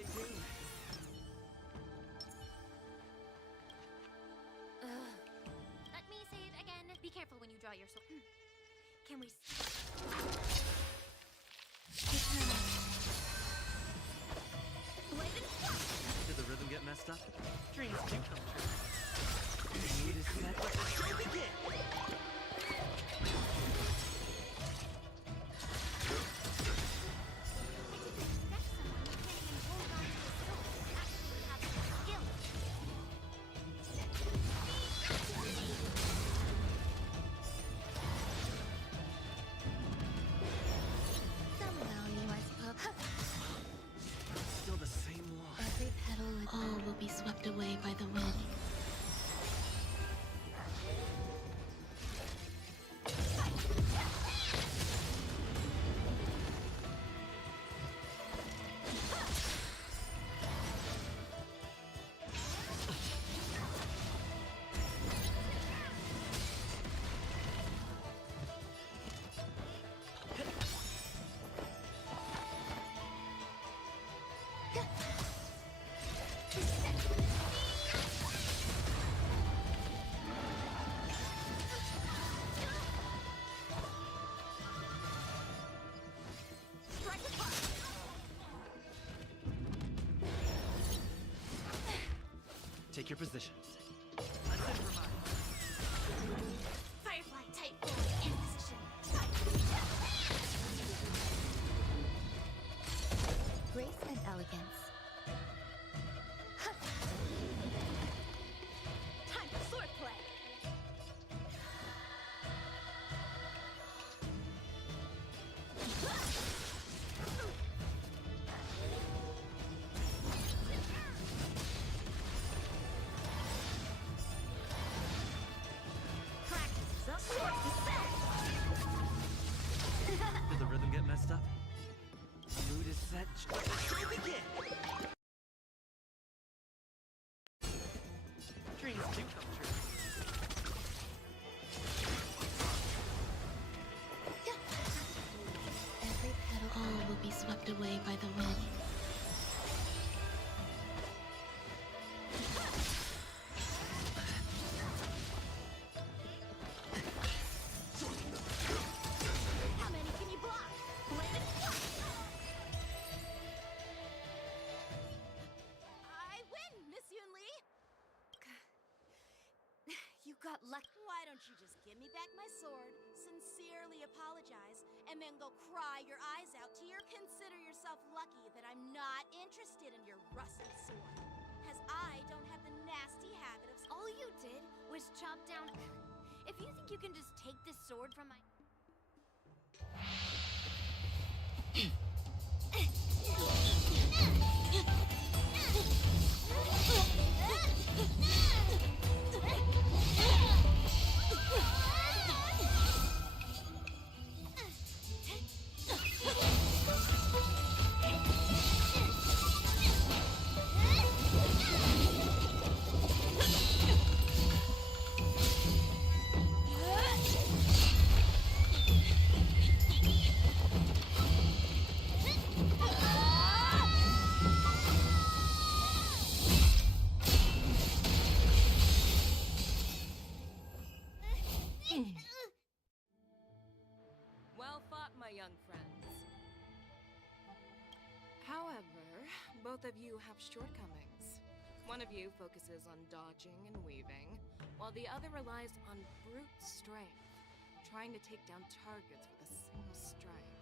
Stay tuned. Let me say it again. Be careful when you draw your sword. Can we... Did the rhythm get messed up? Dreams do come true. The mood is set. Let the show begin! Still the same wall. Every petal, all will be swept away by the wind. Take your positions. Let's improvise. Firefly type boy in position. Grace and elegance. Time for sword play. Did the rhythm get messed up? The mood is set. Let the show begin! Dreams do come true. Every petal, all will be swept away by the wind. How many can you block? I win, Miss Yunli. You got lucky. Why don't you just give me back my sword, sincerely apologize, and then go cry your eyes out to your... Consider yourself lucky that I'm not interested in your rusty sword, as I don't have the nasty habit of... All you did was chop down. If you think you can just take this sword from my... Well fought, my young friends. However, both of you have shortcomings. One of you focuses on dodging and weaving, while the other relies on brute strength, trying to take down targets with a single strike.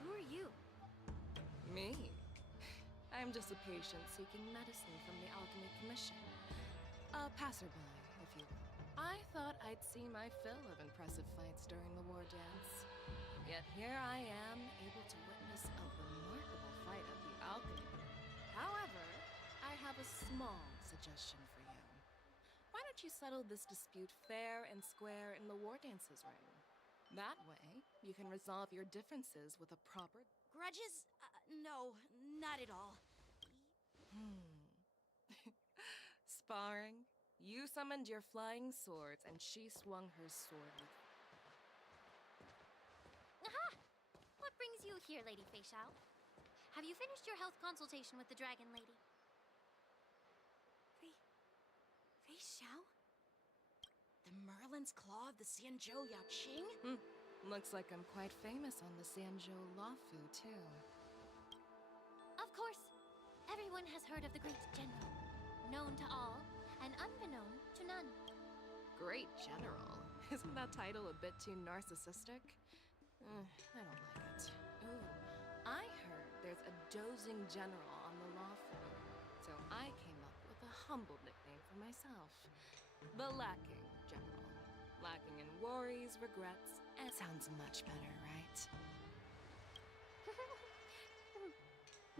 Who are you? Me? I'm just a patient seeking medicine from the Alchemy Commission. A passerby, if you will. I thought I'd see my fill of impressive fights during the war dance. Yet here I am, able to witness a remarkable fight at the Alchemy. However, I have a small suggestion for you. Why don't you settle this dispute fair and square in the war dances ring? That way, you can resolve your differences with a proper... Grudges? No, not at all. Sparring? You summoned your flying swords, and she swung her sword with... Aha! What brings you here, Lady Fei Xiao? have you finished your health consultation with the Dragon Lady? Fei Xiao? The Merlin's Claw of the Xianzhou Yaoqing? Looks like I'm quite famous on the Xianzhou Lafu, too. Of course. Everyone has heard of the Great General. Known to all, and unbeknown to none. Great General? Isn't that title a bit too narcissistic? I don't like it. Ooh, I heard there's a dozing general on the Lafu. So I came up with a humble nickname for myself. The Lacking General. Lacking in worries, regrets, and sounds much better, right?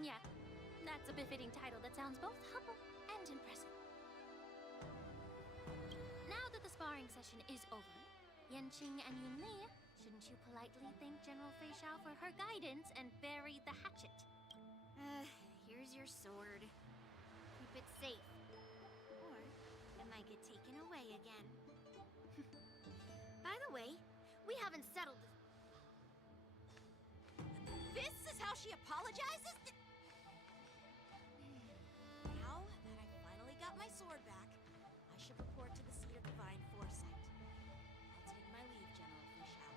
Yeah, that's a befitting title that sounds both humble and impressive. Now that the sparring session is over, Yanqing and Yunli, shouldn't you politely thank General Fei Xiao for her guidance and bury the hatchet? Here's your sword. Keep it safe. Or it might get taken away again. By the way, we haven't settled this. This is how she apologizes? Now that I finally got my sword back, I should report to the seat of divine foresight. I'll take my leave, General Fei Xiao.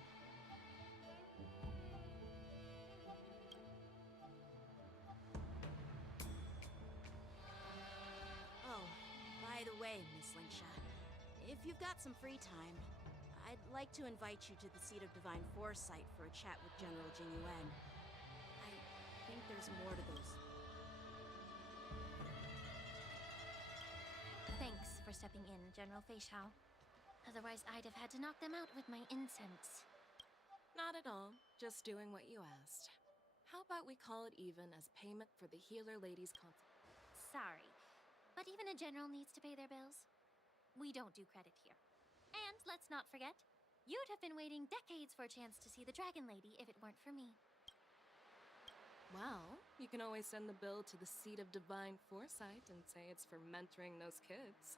Oh, by the way, Miss Lingsha, if you've got some free time, I'd like to invite you to the seat of divine foresight for a chat with General Jing Yuan. I think there's more to those. Thanks for stepping in, General Fei Xiao. Otherwise, I'd have had to knock them out with my incense. Not at all. Just doing what you asked. How about we call it even as payment for the healer lady's Sorry, but even a general needs to pay their bills. We don't do credit here. And let's not forget, you'd have been waiting decades for a chance to see the Dragon Lady if it weren't for me. Well, you can always send the bill to the seat of divine foresight and say it's for mentoring those kids.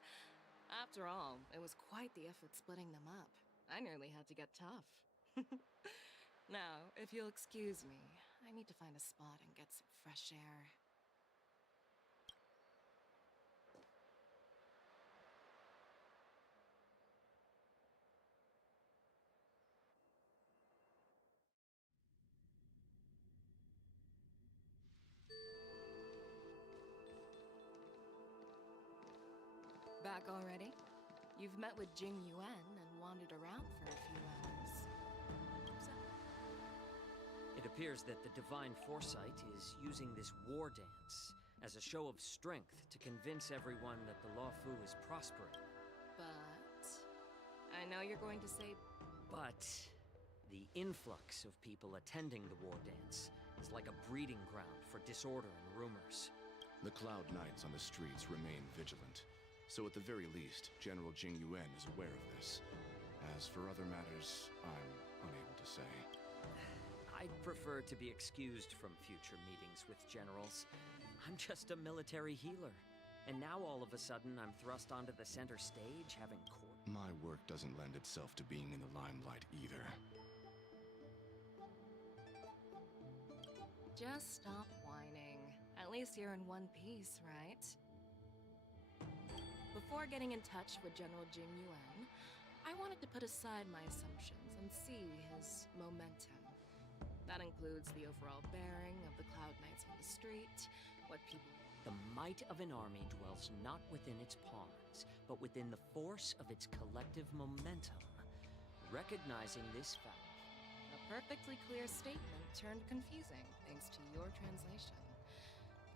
After all, it was quite the effort splitting them up. I nearly had to get tough. Now, if you'll excuse me, I need to find a spot and get some fresh air. Back already? You've met with Jing Yuan and wandered around for a few hours. It appears that the Divine Foresight is using this war dance as a show of strength to convince everyone that the Luofu is prospering. But I know you're going to say, But the influx of people attending the war dance is like a breeding ground for disorder and rumors. The Cloud Knights on the streets remain vigilant. So at the very least, General Jing Yuan is aware of this. As for other matters, I'm unable to say. I'd prefer to be excused from future meetings with generals. I'm just a military healer. And now all of a sudden I'm thrust onto the center stage having court. My work doesn't lend itself to being in the limelight either. just stop whining. At least you're in one piece, right? Before getting in touch with General Jing Yuan, I wanted to put aside my assumptions and see his momentum. That includes the overall bearing of the Cloud Knights on the street, what people... The might of an army dwells not within its pawns, but within the force of its collective momentum. Recognizing this fact... A perfectly clear statement turned confusing thanks to your translation.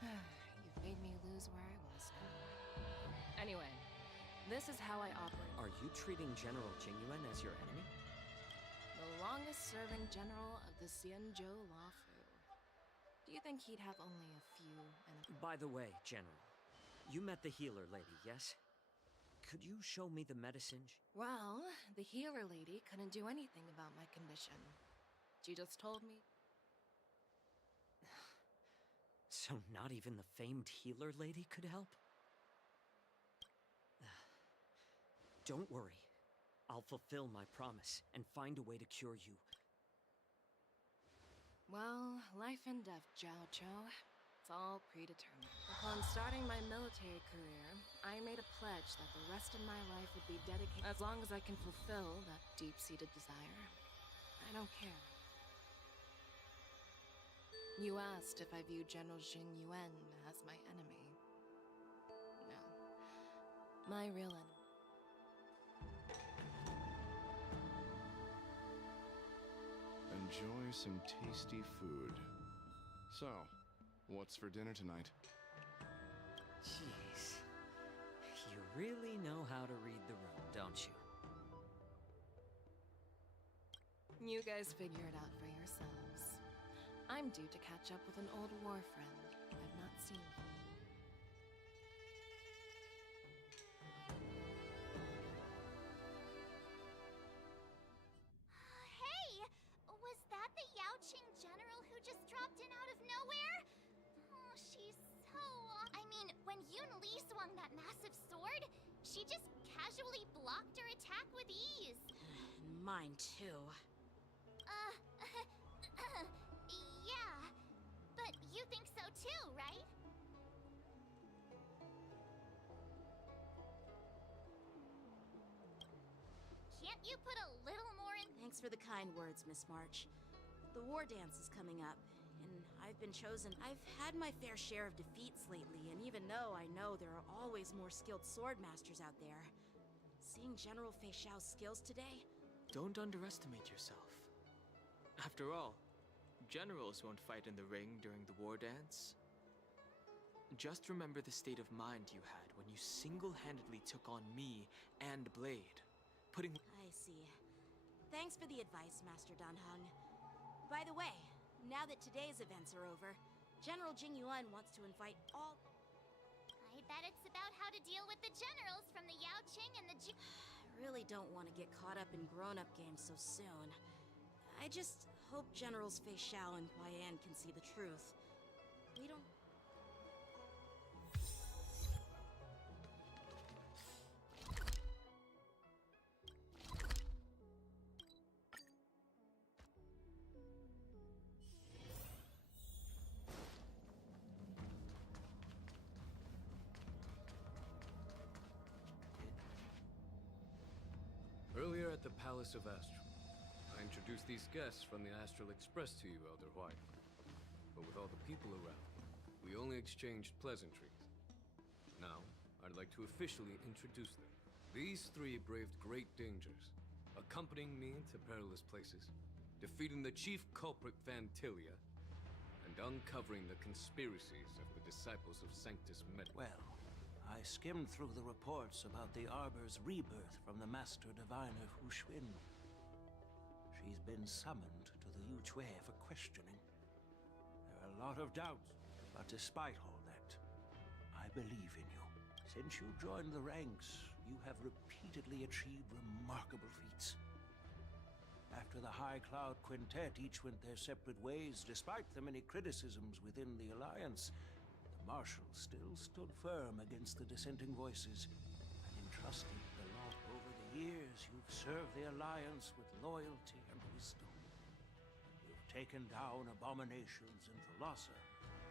You've made me lose where I was now. Anyway, this is how I operate. Are you treating General Jing Yuan as your enemy? The longest-serving general of the Xianzhou Lafu. Do you think he'd have only a few By the way, General, you met the healer lady, yes? Could you show me the medicine? Well, the healer lady couldn't do anything about my condition. She just told me... So not even the famed healer lady could help? Don't worry. I'll fulfill my promise and find a way to cure you. Well, life and death, Jiao Cho. It's all predetermined. Upon starting my military career, I made a pledge that the rest of my life would be dedicated as long as I can fulfill that deep-seated desire. I don't care. You asked if I view General Jing Yuan as my enemy. No. My real enemy. Enjoy some tasty food. So, what's for dinner tonight? Jeez. You really know how to read the room, don't you? You guys figure it out for yourselves. I'm due to catch up with an old war friend I've not seen for Hey! Was that the Yaoqing general who just dropped in out of nowhere? Oh, she's so... I mean, when Yun Li swung that massive sword, she just casually blocked her attack with ease. Mine too. Yeah. But you think so too, right? Can't you put a little more in... Thanks for the kind words, Miss March. The war dance is coming up, and I've been chosen. I've had my fair share of defeats lately, and even though I know there are always more skilled sword masters out there, seeing General Fei Xiao's skills today... Don't underestimate yourself. After all, generals won't fight in the ring during the war dance. Just remember the state of mind you had when you single-handedly took on me and Blade, putting... I see. Thanks for the advice, Master Danheng. By the way, now that today's events are over, General Jing Yuan wants to invite all... I bet it's about how to deal with the generals from the Yaoqing and the I really don't want to get caught up in grown-up games so soon. I just hope Generals Fei Xiao and Hua Yan can see the truth. We don't... Earlier at the Palace of Astral, I introduced these guests from the Astral Express to you, Elder White. But with all the people around, we only exchanged pleasantries. Now, I'd like to officially introduce them. These three braved great dangers, accompanying me to perilous places, defeating the chief culprit Vantilia, and uncovering the conspiracies of the disciples of Sanctus Med. Well, I skimmed through the reports about the Arbor's rebirth from the Master Diviner Hu Xuan. She's been summoned to the Yuchue for questioning. There are a lot of doubts, but despite all that, I believe in you. Since you joined the ranks, you have repeatedly achieved remarkable feats. After the High Cloud Quintet each went their separate ways, despite the many criticisms within the Alliance, the Marshal still stood firm against the dissenting voices and entrusted the law. Over the years, you've served the Alliance with loyalty and wisdom. You've taken down abominations in Thalassa,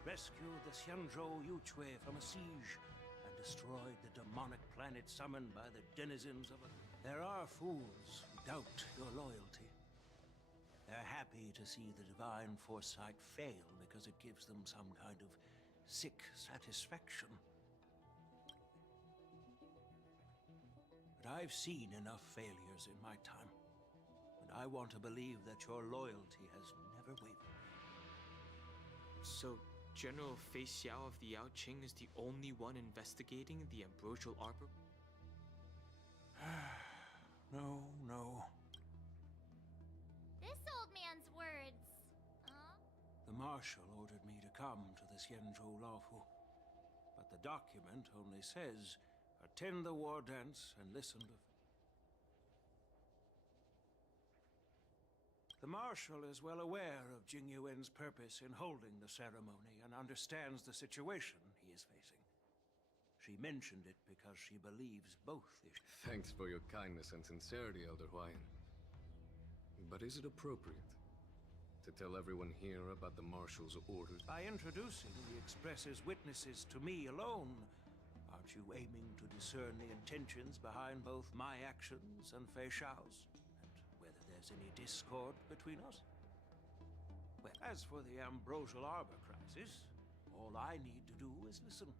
rescued the Xianzhou Yuchue from a siege, and destroyed the demonic planet summoned by the denizens of a... There are fools who doubt your loyalty. They're happy to see the divine foresight fail because it gives them some kind of sick satisfaction. But I've seen enough failures in my time, and I want to believe that your loyalty has never wavered. So, General Fei Xiao of the Yaoqing is the only one investigating the Ambrosial Arbor? No. This old man's words. Huh? The Marshal ordered me to come to the Xianzhou Laofu, but the document only says, attend the war dance and listen to... The Marshal is well aware of Jing Yuan's purpose in holding the ceremony and understands the situation he is facing. She mentioned it because she believes both issues. Thanks for your kindness and sincerity, Elder Huayan. But is it appropriate? To tell everyone here about the Marshal's orders? By introducing the Express's witnesses to me alone, aren't you aiming to discern the intentions behind both my actions and Fei Shao's? And whether there's any discord between us? Well, as for the Ambrosial Arbor crisis, all I need to do is listen.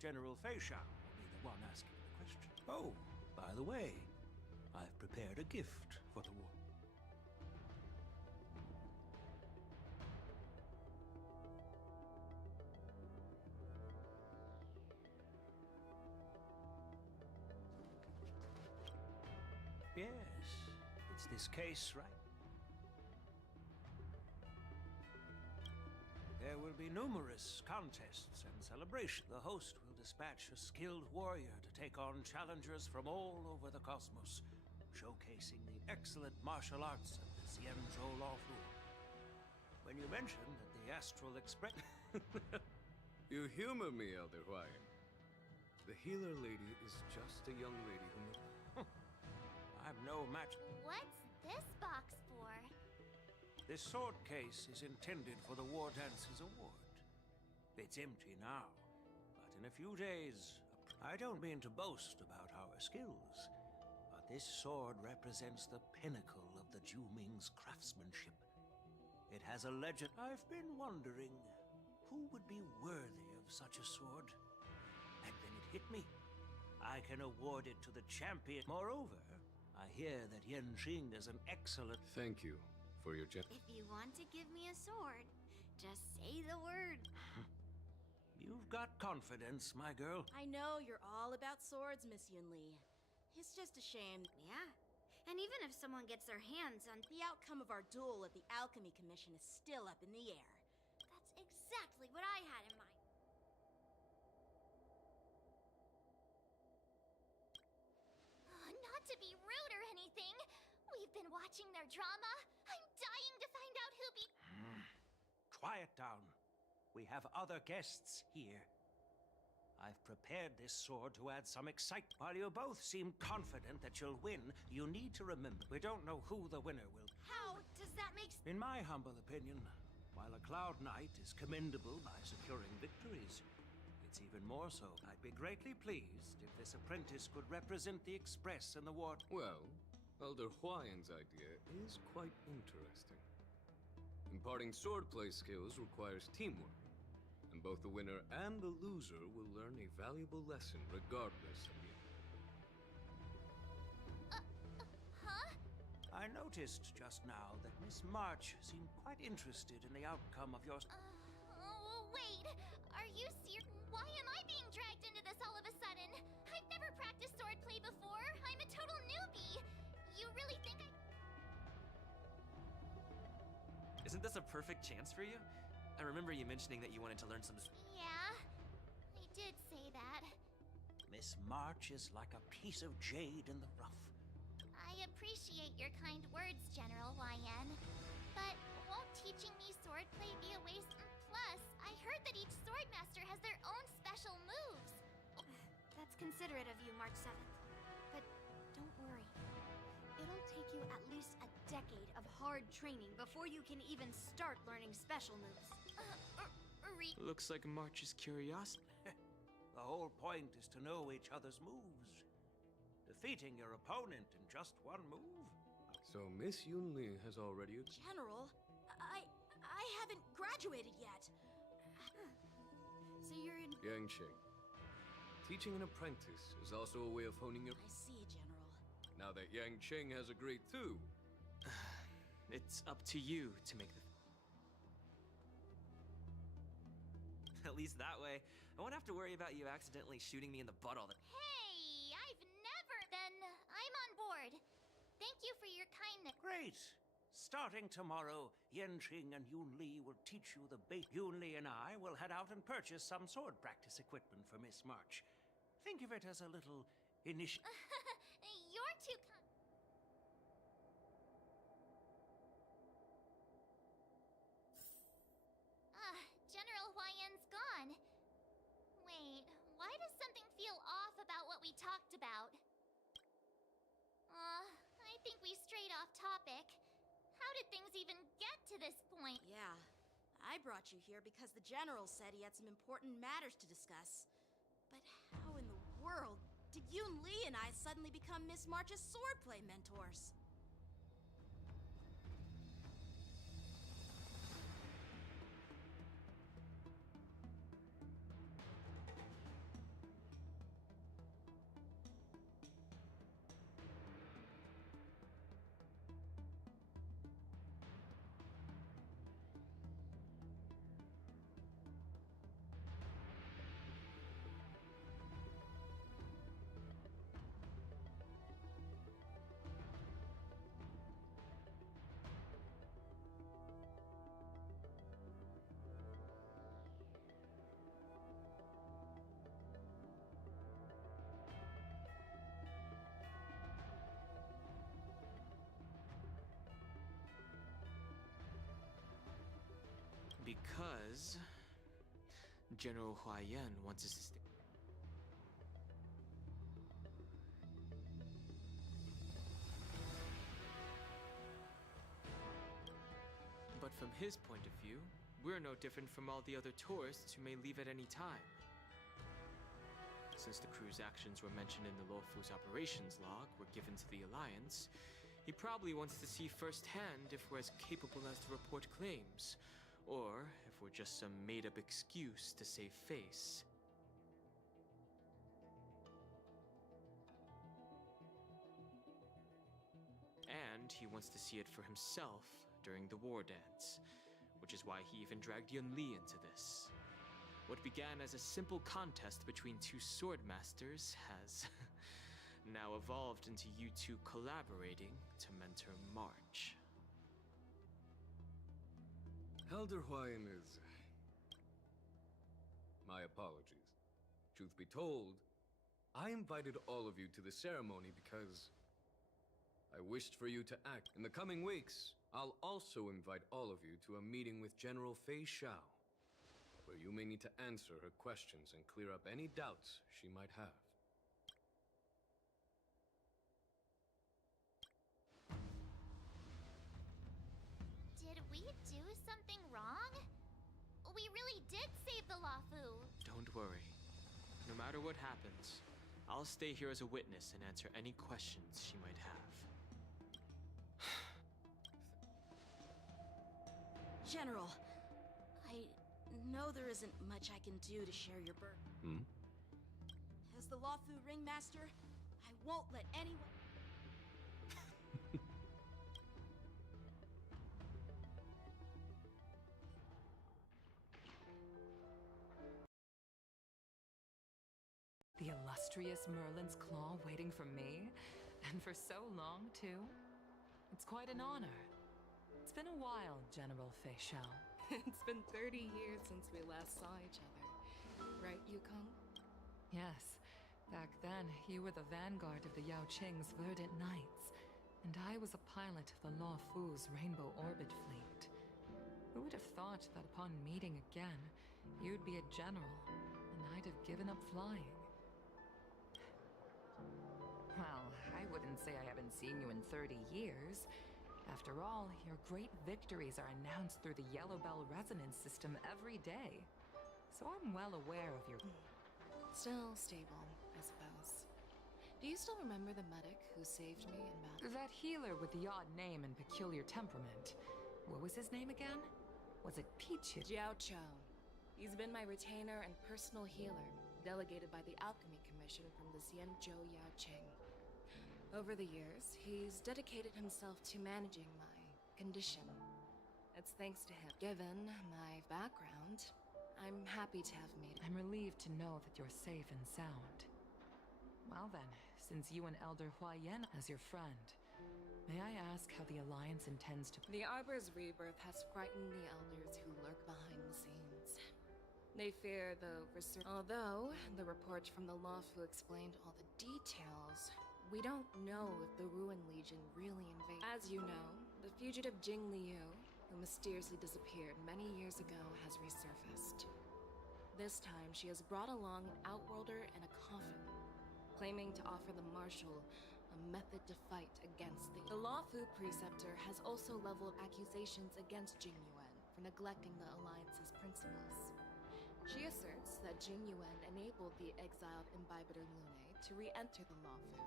General Fei Shao will be the one asking the question. Oh, by the way, I've prepared a gift for the war. Yes, it's this case, right? There will be numerous contests and celebrations. The host will dispatch a skilled warrior to take on challengers from all over the cosmos, showcasing the excellent martial arts of the Xianzhou Lawfu. When you mentioned that the Astral Express... You humor me, Elder Huayan. The healer lady is just a young lady who... I'm no match. What's this box for? This sword case is intended for the War Dance's award. It's empty now, but in a few days... I don't mean to boast about our skills, but this sword represents the pinnacle of the Zhuming's craftsmanship. It has a legend. I've been wondering, who would be worthy of such a sword? And then it hit me. I can award it to the champion. Moreover, I hear that Yanqing is an excellent... Thank you for your If you want to give me a sword, just say the word. You've got confidence, my girl. I know you're all about swords, Miss Yunli. It's just a shame. Yeah. And even if someone gets their hands on... The outcome of our duel at the Alchemy Commission is still up in the air. That's exactly what I had in mind. Not to be rude or anything, we've been watching their drama. I'm dying to find out who be... Quiet down. We have other guests here. I've prepared this sword to add some excitement. While you both seem confident that you'll win, you need to remember we don't know who the winner will be. How does that make In my humble opinion, while a Cloud Knight is commendable by securing victories, it's even more so. I'd be greatly pleased if this apprentice could represent the Express in the war. Well, Elder Huayan's idea is quite interesting. Imparting swordplay skills requires teamwork, and both the winner and the loser will learn a valuable lesson regardless of the... Huh? I noticed just now that Miss March seemed quite interested in the outcome of your... Wait. Are you serious? Why am I being dragged into this all of a sudden? I've never practiced swordplay before. I'm a total newbie. You really think I... Isn't this a perfect chance for you? I remember you mentioning that you wanted to learn some... Yeah, I did say that. Miss March is like a piece of jade in the rough. I appreciate your kind words, General Huayan. But won't teaching me swordplay be a waste? Plus, I heard that each swordmaster has their own special moves. That's considerate of you, March 7th. But don't worry. It'll take you at least a decade of hard training before you can even start learning special moves. Looks like March's curiosity. The whole point is to know each other's moves. Defeating your opponent in just one move. So Miss Yunli has already... General, I haven't graduated yet. So you're in... Yangqing. Teaching an apprentice is also a way of honing your... I see, General. Now that Yangqing has agreed too... It's up to you to make the... At least that way, I won't have to worry about you accidentally shooting me in the butt all the... Hey, I've never... Then I'm on board. Thank you for your kindness. Great! Starting tomorrow, Yanqing and Yunli will teach you the bait. Yunli and I will head out and purchase some sword practice equipment for Miss March. Think of it as a little initiative. You're too kind. General Huayan's gone. Wait, why does something feel off about what we talked about? I think we strayed off topic. How did things even get to this point. Yeah, I brought you here because the General said he had some important matters to discuss. But how in the world did Yoon Lee and I suddenly become Miss March's swordplay mentors? Because General Huaiyan wants us to stay. But from his point of view, we're no different from all the other tourists who may leave at any time. Since the crew's actions were mentioned in the Luofu's operations log were given to the Alliance, he probably wants to see firsthand if we're as capable as the report claims, or if we're just some made-up excuse to save face. And he wants to see it for himself during the war dance, which is why he even dragged Yun Li into this. What began as a simple contest between two sword masters has now evolved into you two collaborating to mentor March. Elder Huayan is... My apologies. Truth be told, I invited all of you to the ceremony because I wished for you to act. In the coming weeks, I'll also invite all of you to a meeting with General Fei Xiao, where you may need to answer her questions and clear up any doubts she might have. Did we do something wrong? We really did save the Luofu. Don't worry. No matter what happens, I'll stay here as a witness and answer any questions she might have. General, I know there isn't much I can do to share your burden. As the Luofu ringmaster, I won't let anyone... The illustrious Merlin's Claw waiting for me? And for so long, too? It's quite an honor. It's been a while, General Fei Xiao. It's been 30 years since we last saw each other. Right, Yukong? Yes. Back then, you were the vanguard of the Yao Qing's Verdant Knights, and I was a pilot of the Luofu's Rainbow Orbit Fleet. Who would have thought that upon meeting again, you'd be a general, and I'd have given up flying? Well, I wouldn't say I haven't seen you in 30 years. After all, your great victories are announced through the Yellow Bell resonance system every day. So I'm well aware of your... Still stable, I suppose. Do you still remember the medic who saved me in battle? That healer with the odd name and peculiar temperament. What was his name again? Was it Pichu? Jiao Chou. He's been my retainer and personal healer, delegated by the Alchemy Commission from the Xianzhou Yao Qing. Over the years, he's dedicated himself to managing my condition. It's thanks to him. Given my background, I'm happy to have made it. I'm relieved to know that you're safe and sound. Well then, since you and Elder Huaiyan as your friend, may I ask how the Alliance intends to... The Arbor's rebirth has frightened the elders who lurk behind the scenes. They fear the Although the report from the Luofu explained all the details, we don't know if the Ruin Legion really invaded. As you know, the fugitive Jing Liu, who mysteriously disappeared many years ago, has resurfaced. This time, she has brought along an outworlder and a coffin, claiming to offer the Marshal a a method to fight against the Lawfu preceptor has also leveled accusations against Jing Yuan for neglecting the Alliance's principles. She asserts that Jing Yuan enabled the exiled Imbibitor Lunae to re-enter the Lawfu,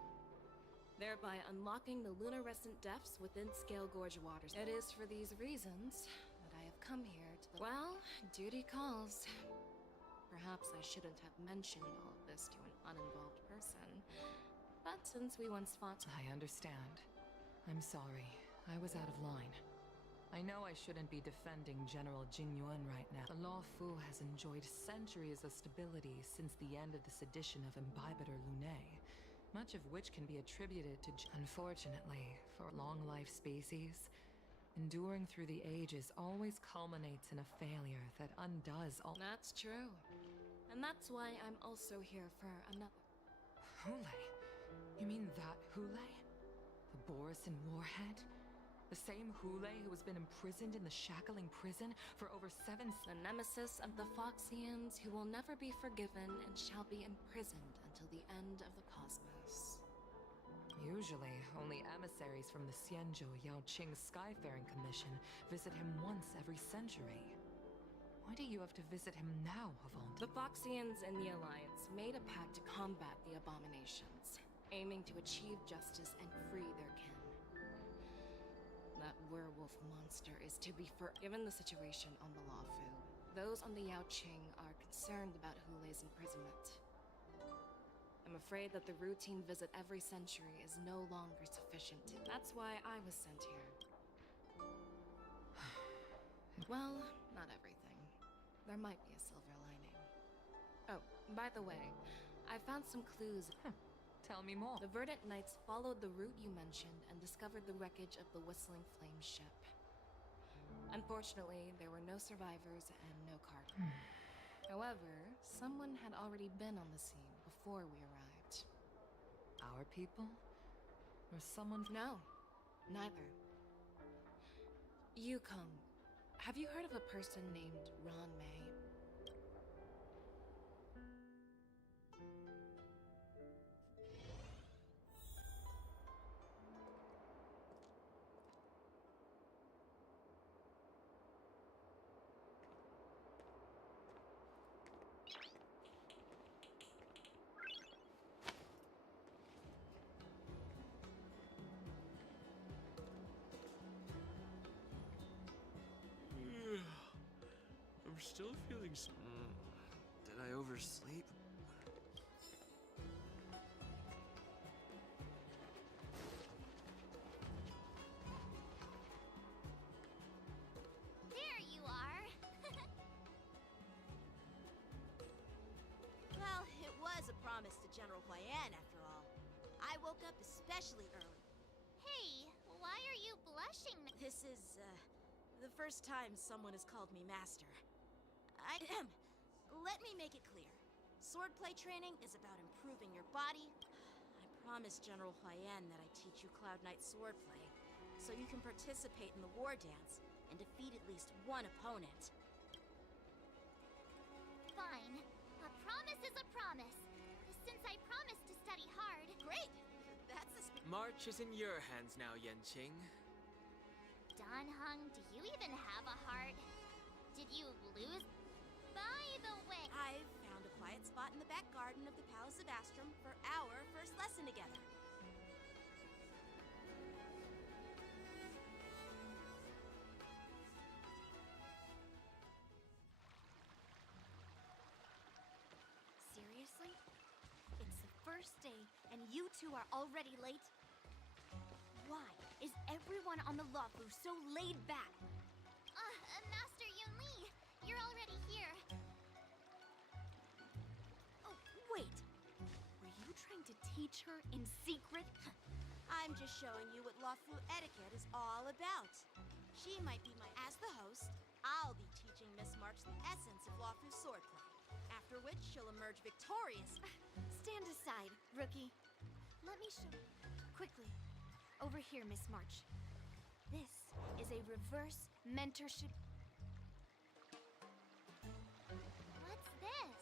thereby unlocking the lunarescent depths within Scale Gorge waters. It is for these reasons that I have come here to the— Well, duty calls. Perhaps I shouldn't have mentioned all of this to an uninvolved person, but since we once fought— I understand. I'm sorry. I was out of line. I know I shouldn't be defending General Jing Yuan right now. The Lawfu has enjoyed centuries of stability since the end of the sedition of Imbibitor Lunae, much of which can be attributed to— Unfortunately, for long-life species, enduring through the ages always culminates in a failure that undoes all— That's true. And that's why I'm also here for another— Hule? You mean that Hule? The Borisin warhead? The same Hule who has been imprisoned in the shackling prison for over 7— The nemesis of the Foxians who will never be forgiven and shall be imprisoned until the end of the cosmos. Usually, only emissaries from the Xianzhou Yaoqing Skyfaring Commission visit him once every century. Why do you have to visit him now, of all— The Foxians and the Alliance made a pact to combat the abominations, aiming to achieve justice and free their kin. That werewolf monster is to be given the situation on the Lawfu, those on the Yaoqing are concerned about Hule's imprisonment. I'm afraid that the routine visit every century is no longer sufficient. That's why I was sent here. Well, not everything. There might be a silver lining. Oh, by the way, I found some clues. Tell me more. The Verdant Knights followed the route you mentioned and discovered the wreckage of the Whistling Flame ship. Unfortunately, there were no survivors and no cargo. However, someone had already been on the scene before we arrived. Our people? Or someone— No, neither. Yukong, have you heard of a person named Ron May? I'm still feeling Did I oversleep? There you are! Well, it was a promise to General Huayan, after all. I woke up especially early. Hey, why are you blushing? This is, the first time someone has called me master. Let me make it clear. Swordplay training is about improving your body. I promised General Huayan that I'd teach you Cloud Knight swordplay, so you can participate in the war dance and defeat at least one opponent. Fine. A promise is a promise. Since I promised to study hard. Great! That's a March is in your hands now, Yanqing. Danheng, do you even have a heart? Did you lose? By the way, I've found a quiet spot in the back garden of the Palace of Astrum for our first lesson together. seriously? It's the first day, and you two are already late? Why is everyone on the Lawfu so laid back? Master Yunli, you're already here. Oh, wait. Were you trying to teach her in secret? I'm just showing you what Lawfu etiquette is all about. She might be As the host, I'll be teaching Miss March the essence of Lawfu swordplay, after which she'll emerge victorious. Stand aside, rookie. Let me show you. Quickly. Over here, Miss March. This is a reverse mentorship. What's this?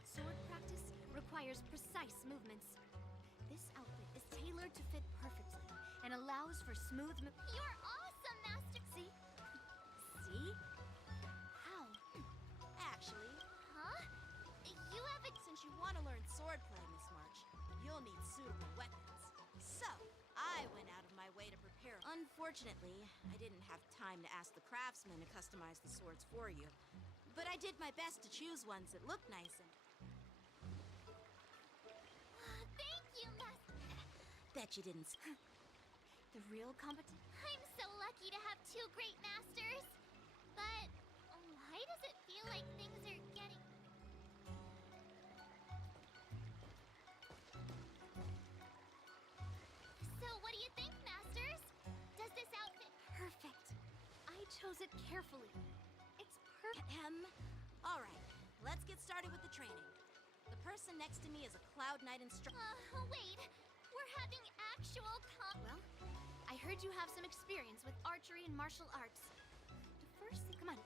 Sword practice requires precise movements. This outfit is tailored to and allows for smooth You're awesome, Master. See? See? How? Actually, Huh? You have a... since you want to learn swordplay, Miss March, you'll need suitable weapons. So, I went out of my way to prepare. Unfortunately, I didn't have time to ask the craftsman to customize the swords for you. But I did my best to choose ones that look nice and... Thank you, Master. Bet you didn't... The real competition? I'm so lucky to have two great masters. But why does it feel like things are getting... So what do you think, masters? Does this outfit... Perfect. I chose it carefully. It's perfect. All right, let's get started with the training. The person next to me is a Cloud Knight instructor. Wait. We're having actual Well, I heard you have some experience with archery and martial arts. The first thing, come on.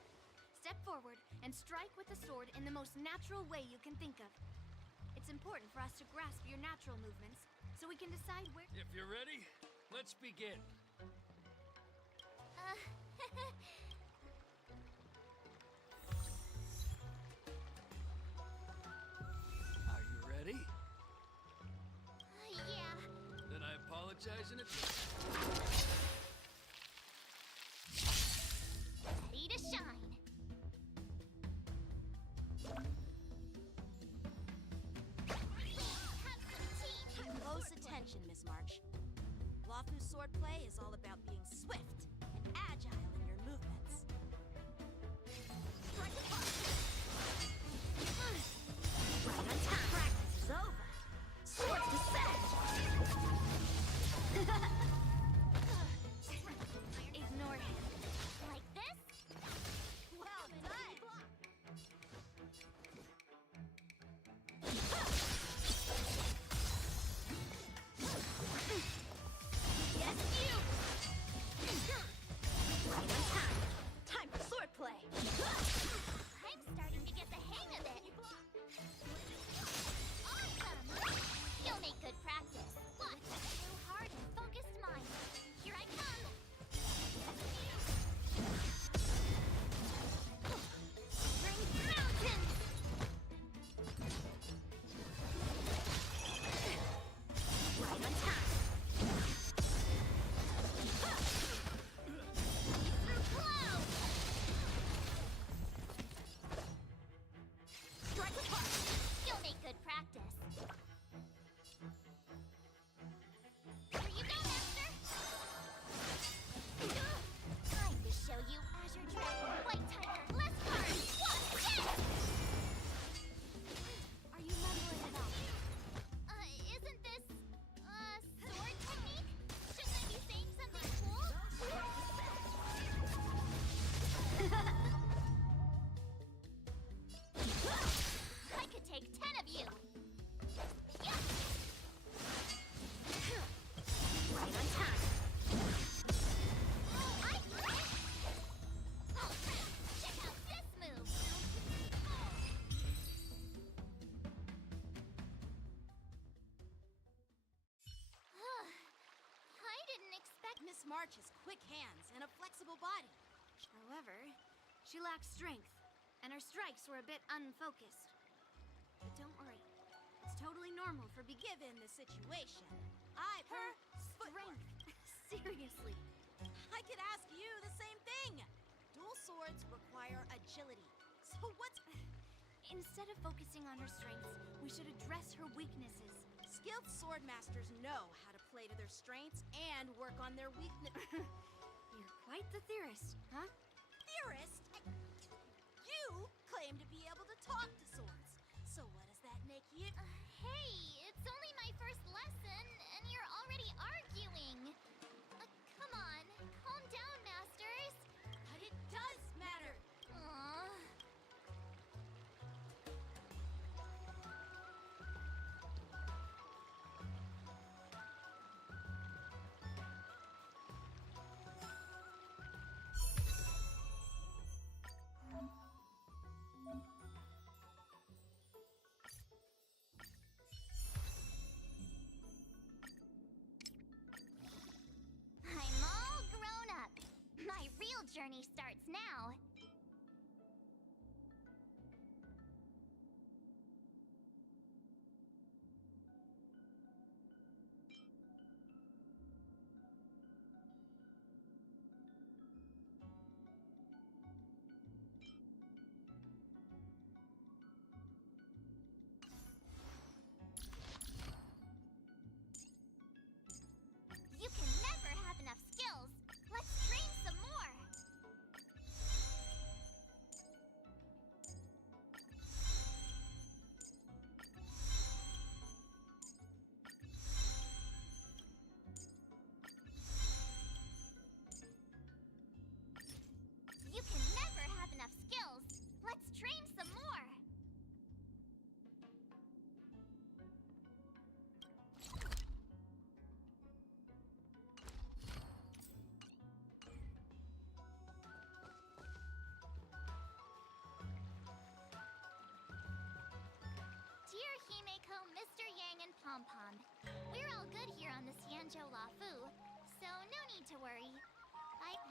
Step forward and strike with the sword in the most natural way you can think of. It's important for us to grasp your natural movements, so we can decide where... If you're ready, let's begin. Are you ready? Yeah. Then I apologize in advance. Ready to shine. Have some team. Close attention, Miss March. Lawfu swordplay is all about being swift and agile in your movements. Strike apart. Right on time. Practice is over. Swords descend. Ignore him. Like this? Well done. Yes, you. Right on time. Time for swordplay. I'm starting to get the hang of it. Awesome! You'll make good practice. Watch. True hard and focused mind. Here I come. Bring mountains! Right on time. Through clouds! Strike apart. You'll make good practice. Here you go, Master! Time to show you Azure Dragon, White Tiger, less cards! What? Yes! Are you mumbling it out? Isn't this, sword technique? Shouldn't I be saying something cool? I could take 10 of you! Yeah! Right on time. I get it! Oh, crap! Check out this move! I didn't expect... Miss March has quick hands and a flexible body. However, she lacks strength, and her strikes were a bit unfocused. But don't worry, it's totally normal for given the situation. Her strength. Seriously. I could ask you the same thing. Dual swords require agility. So what's... Instead of focusing on her strengths, we should address her weaknesses. Skilled sword masters know how to play to their strengths and work on their weakness. You're quite the theorist, huh? Theorist? You claim to be able to talk to swords. So what does that make you? Hey, it's only my first lesson, and you're already arguing. Come on, calm down, masters. But it does matter. Aww. good here on the Xianzhou Lafu, so no need to worry.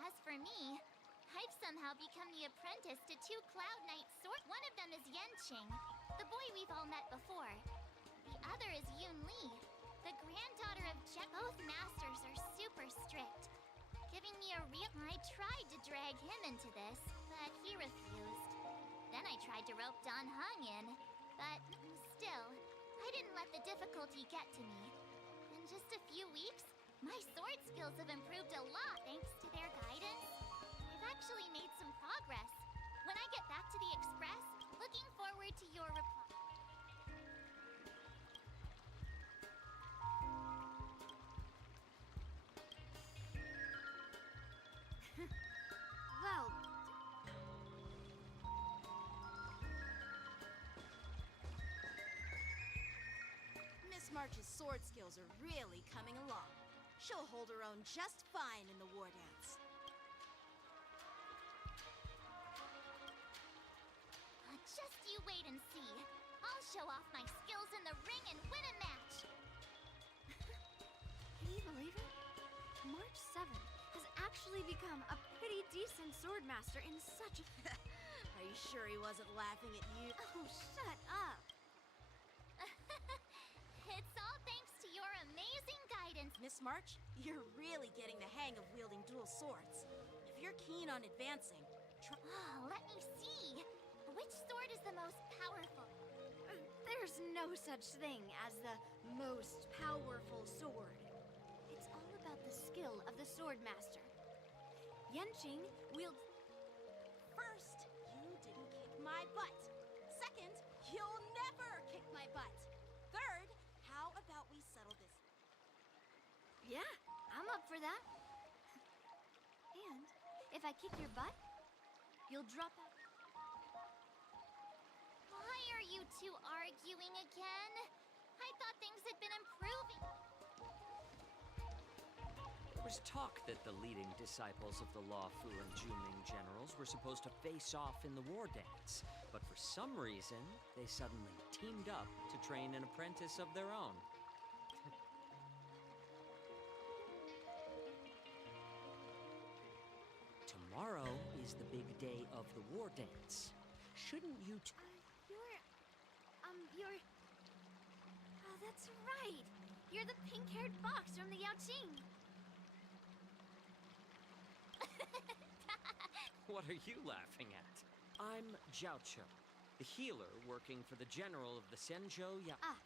As for me, I've somehow become the apprentice to two Cloud Knight sword. One of them is Yanqing, the boy we've all met before. The other is Yun Li, the granddaughter of Both masters are super strict, giving me a real. I tried to drag him into this, but he refused. Then I tried to rope Dan Heng in, but still, I didn't let the difficulty get to me. In just a few weeks, my sword skills have improved a lot thanks to their guidance. I've actually made some progress. When I get back to the Express, looking forward to your reply. Well, Miss March's sword skills are really coming along. She'll hold her own just fine in the war dance. Just you wait and see. I'll show off my skills in the ring and win a match. Can you believe it? March 7th has actually become a pretty decent swordmaster in such a... Are you sure he wasn't laughing at you? Oh, shut up! It's all thanks to your amazing guidance. Miss March, you're really getting the hang of wielding dual swords. If you're keen on advancing, Let me see. Which sword is the most powerful? There's no such thing as the most powerful sword. It's all about the skill of the swordmaster. Yanqing wields... First, you didn't kick my butt. Second, you'll never kick my butt. Third, how about we settle this? Yeah, I'm up for that. And if I kick your butt, you'll drop out. Why are you two arguing again? I thought things had been improving. There was talk that the leading disciples of the Luofu and Junming generals were supposed to face off in the war dance, but for some reason, they suddenly teamed up to train an apprentice of their own. Tomorrow is the big day of the war dance. Shouldn't you You're... Oh, that's right. You're the pink-haired fox from the Yaoqing. What are you laughing at? I'm Jiaoqiu, the healer working for the general of the Zhenzhou Yao... Ah,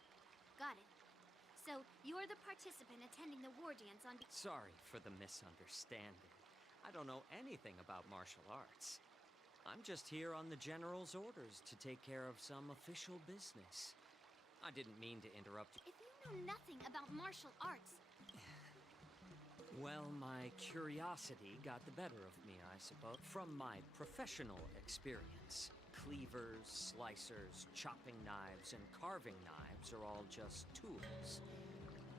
got it. So, you're the participant attending the war dance on... Sorry for the misunderstanding. I don't know anything about martial arts. I'm just here on the general's orders to take care of some official business. I didn't mean to interrupt you. If you know nothing about martial arts... Well, my curiosity got the better of me, I suppose. From my professional experience, cleavers, slicers, chopping knives, and carving knives are all just tools.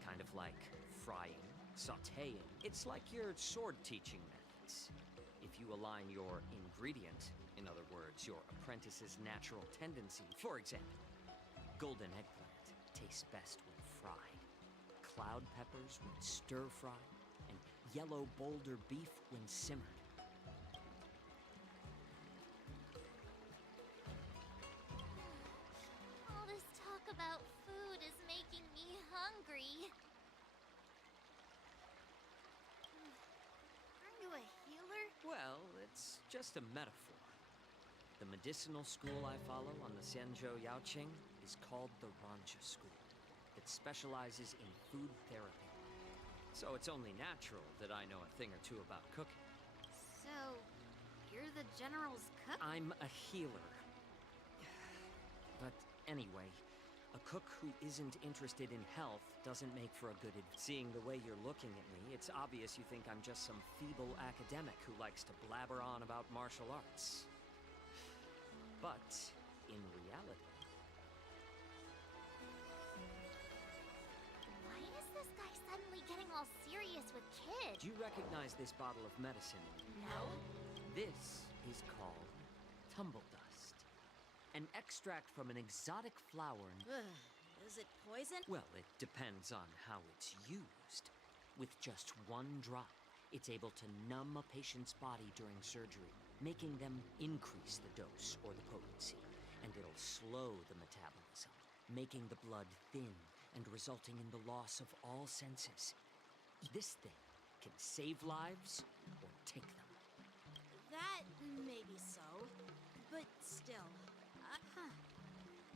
Kind of like frying, sautéing. It's like your sword teaching methods. If you align your ingredient, in other words, your apprentice's natural tendency, for example, golden eggplant tastes best when fried, cloud peppers when stir-fried, and yellow boulder beef when simmered. All this talk about food is making me hungry. Are you a healer? Well, it's just a metaphor. The medicinal school I follow on the Zhenzhou Yaoqing is called the Ranja School. It specializes in food therapy. So it's only natural that I know a thing or two about cooking. So, you're the general's cook? I'm a healer. But anyway, a cook who isn't interested in health doesn't make for a good Seeing the way you're looking at me, it's obvious you think I'm just some feeble academic who likes to blabber on about martial arts. But in reality... Why is this guy suddenly getting all serious with kids? Do you recognize this bottle of medicine? No. This is called tumble dust. An extract from an exotic flower. Is it poison? Well, it depends on how it's used. With just one drop, it's able to numb a patient's body during surgery, making them increase the dose or the potency, and it'll slow the metabolism, making the blood thin and resulting in the loss of all senses. This thing can save lives or take them. That may be so, but still.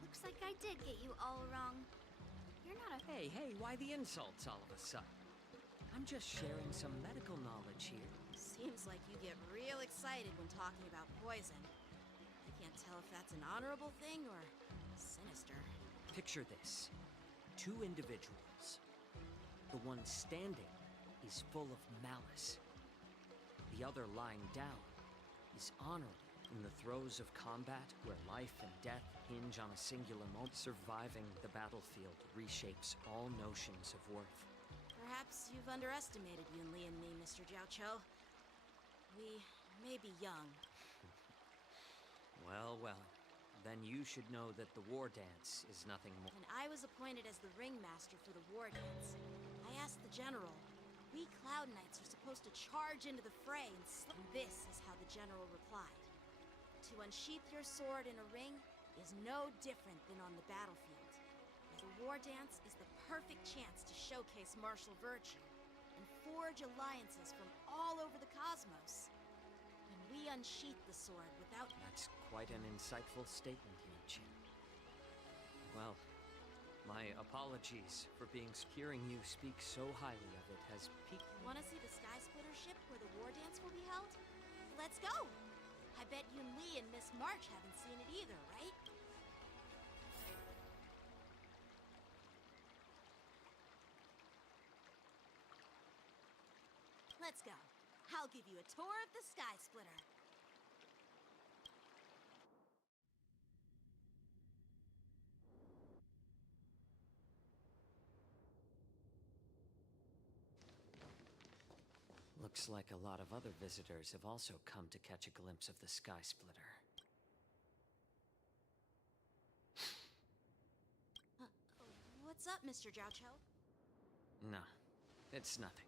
Looks like I did get you all wrong. You're not a. Hey, why the insults all of a sudden? I'm just sharing some medical knowledge here. Seems like you get real excited when talking about poison. I can't tell if that's an honorable thing or sinister. Picture this. Two individuals. The one standing is full of malice. The other lying down is honorable. In the throes of combat, where life and death hinge on a singular moment, surviving the battlefield reshapes all notions of worth. Perhaps you've underestimated Yunli and me, Mr. Jiaoqiu. We may be young. Well, then you should know that the war dance is nothing more. When I was appointed as the ringmaster for the war dance, I asked the general, we Cloud Knights are supposed to charge into the fray and this is how the general replied. To unsheath your sword in a ring is no different than on the battlefield. The war dance is the perfect chance to showcase martial virtue and forge alliances from all over the cosmos. When we unsheath the sword without... That's quite an insightful statement, Yuan. Well, my apologies for hearing you speak so highly of it has piqued... Want to see the Sky Splitter ship where the war dance will be held? Let's go! I bet Yunli and Miss March haven't seen it either, right? Let's go. I'll give you a tour of the Sky Splitter. Looks like a lot of other visitors have also come to catch a glimpse of the Sky Splitter. What's up, Mr. Jiaoqiu? No, it's nothing.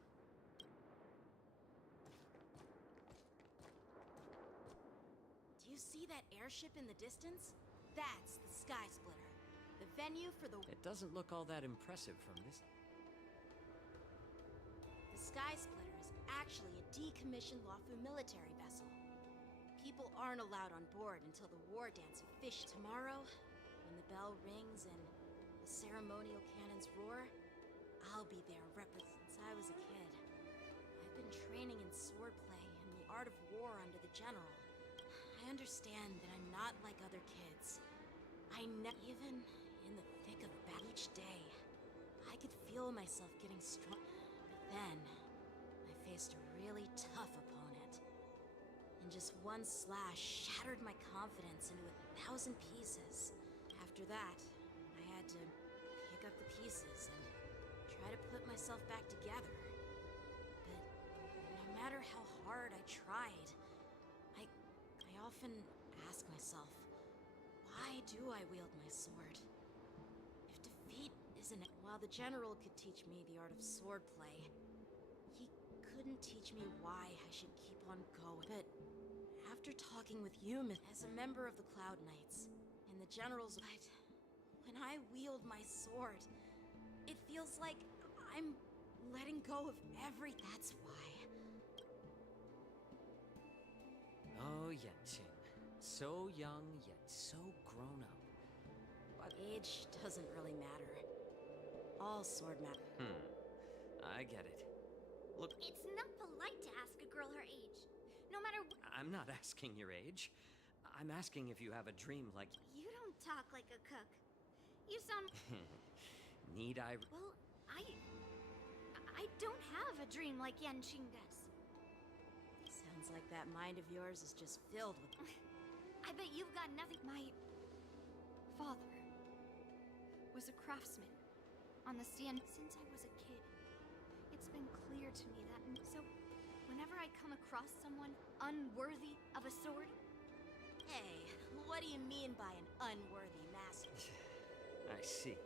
Do you see that airship in the distance? That's the Sky Splitter. The venue for the... It doesn't look all that impressive from this. The Sky Splitter is actually a decommissioned Luofu military vessel. People aren't allowed on board until the war dance fish tomorrow. When the bell rings and the ceremonial cannons roar, I'll be there since I was a kid. I've been training in swordplay and the art of war under the general. I understand that I'm not like other kids. Even in the thick of battle each day, I could feel myself getting strong. But then, I faced a really tough opponent. And just one slash shattered my confidence into 1,000 pieces. After that, I had to pick up the pieces and try to put myself back together. But no matter how hard I tried, I often ask myself, why do I wield my sword? If defeat isn't it, while the general could teach me the art of swordplay, he couldn't teach me why I should keep on going. But after talking with you, as a member of the Cloud Knights, and the general's... But when I wield my sword, it feels like I'm letting go of That's why. Oh, Yanqing. So young, yet so grown up. But age doesn't really matter. All sword matter. I get it. Look, It's not polite to ask a girl her age. No matter I'm not asking your age. I'm asking if you have a dream like... You don't talk like a cook. You sound... Need I... Well, I don't have a dream like Yanqing does. Sounds like that mind of yours is just filled with... I bet you've got nothing. My father was a craftsman on the stand since I was a kid. It's been clear to me that... So, whenever I come across someone unworthy of a sword... Hey, what do you mean by an unworthy master? I see.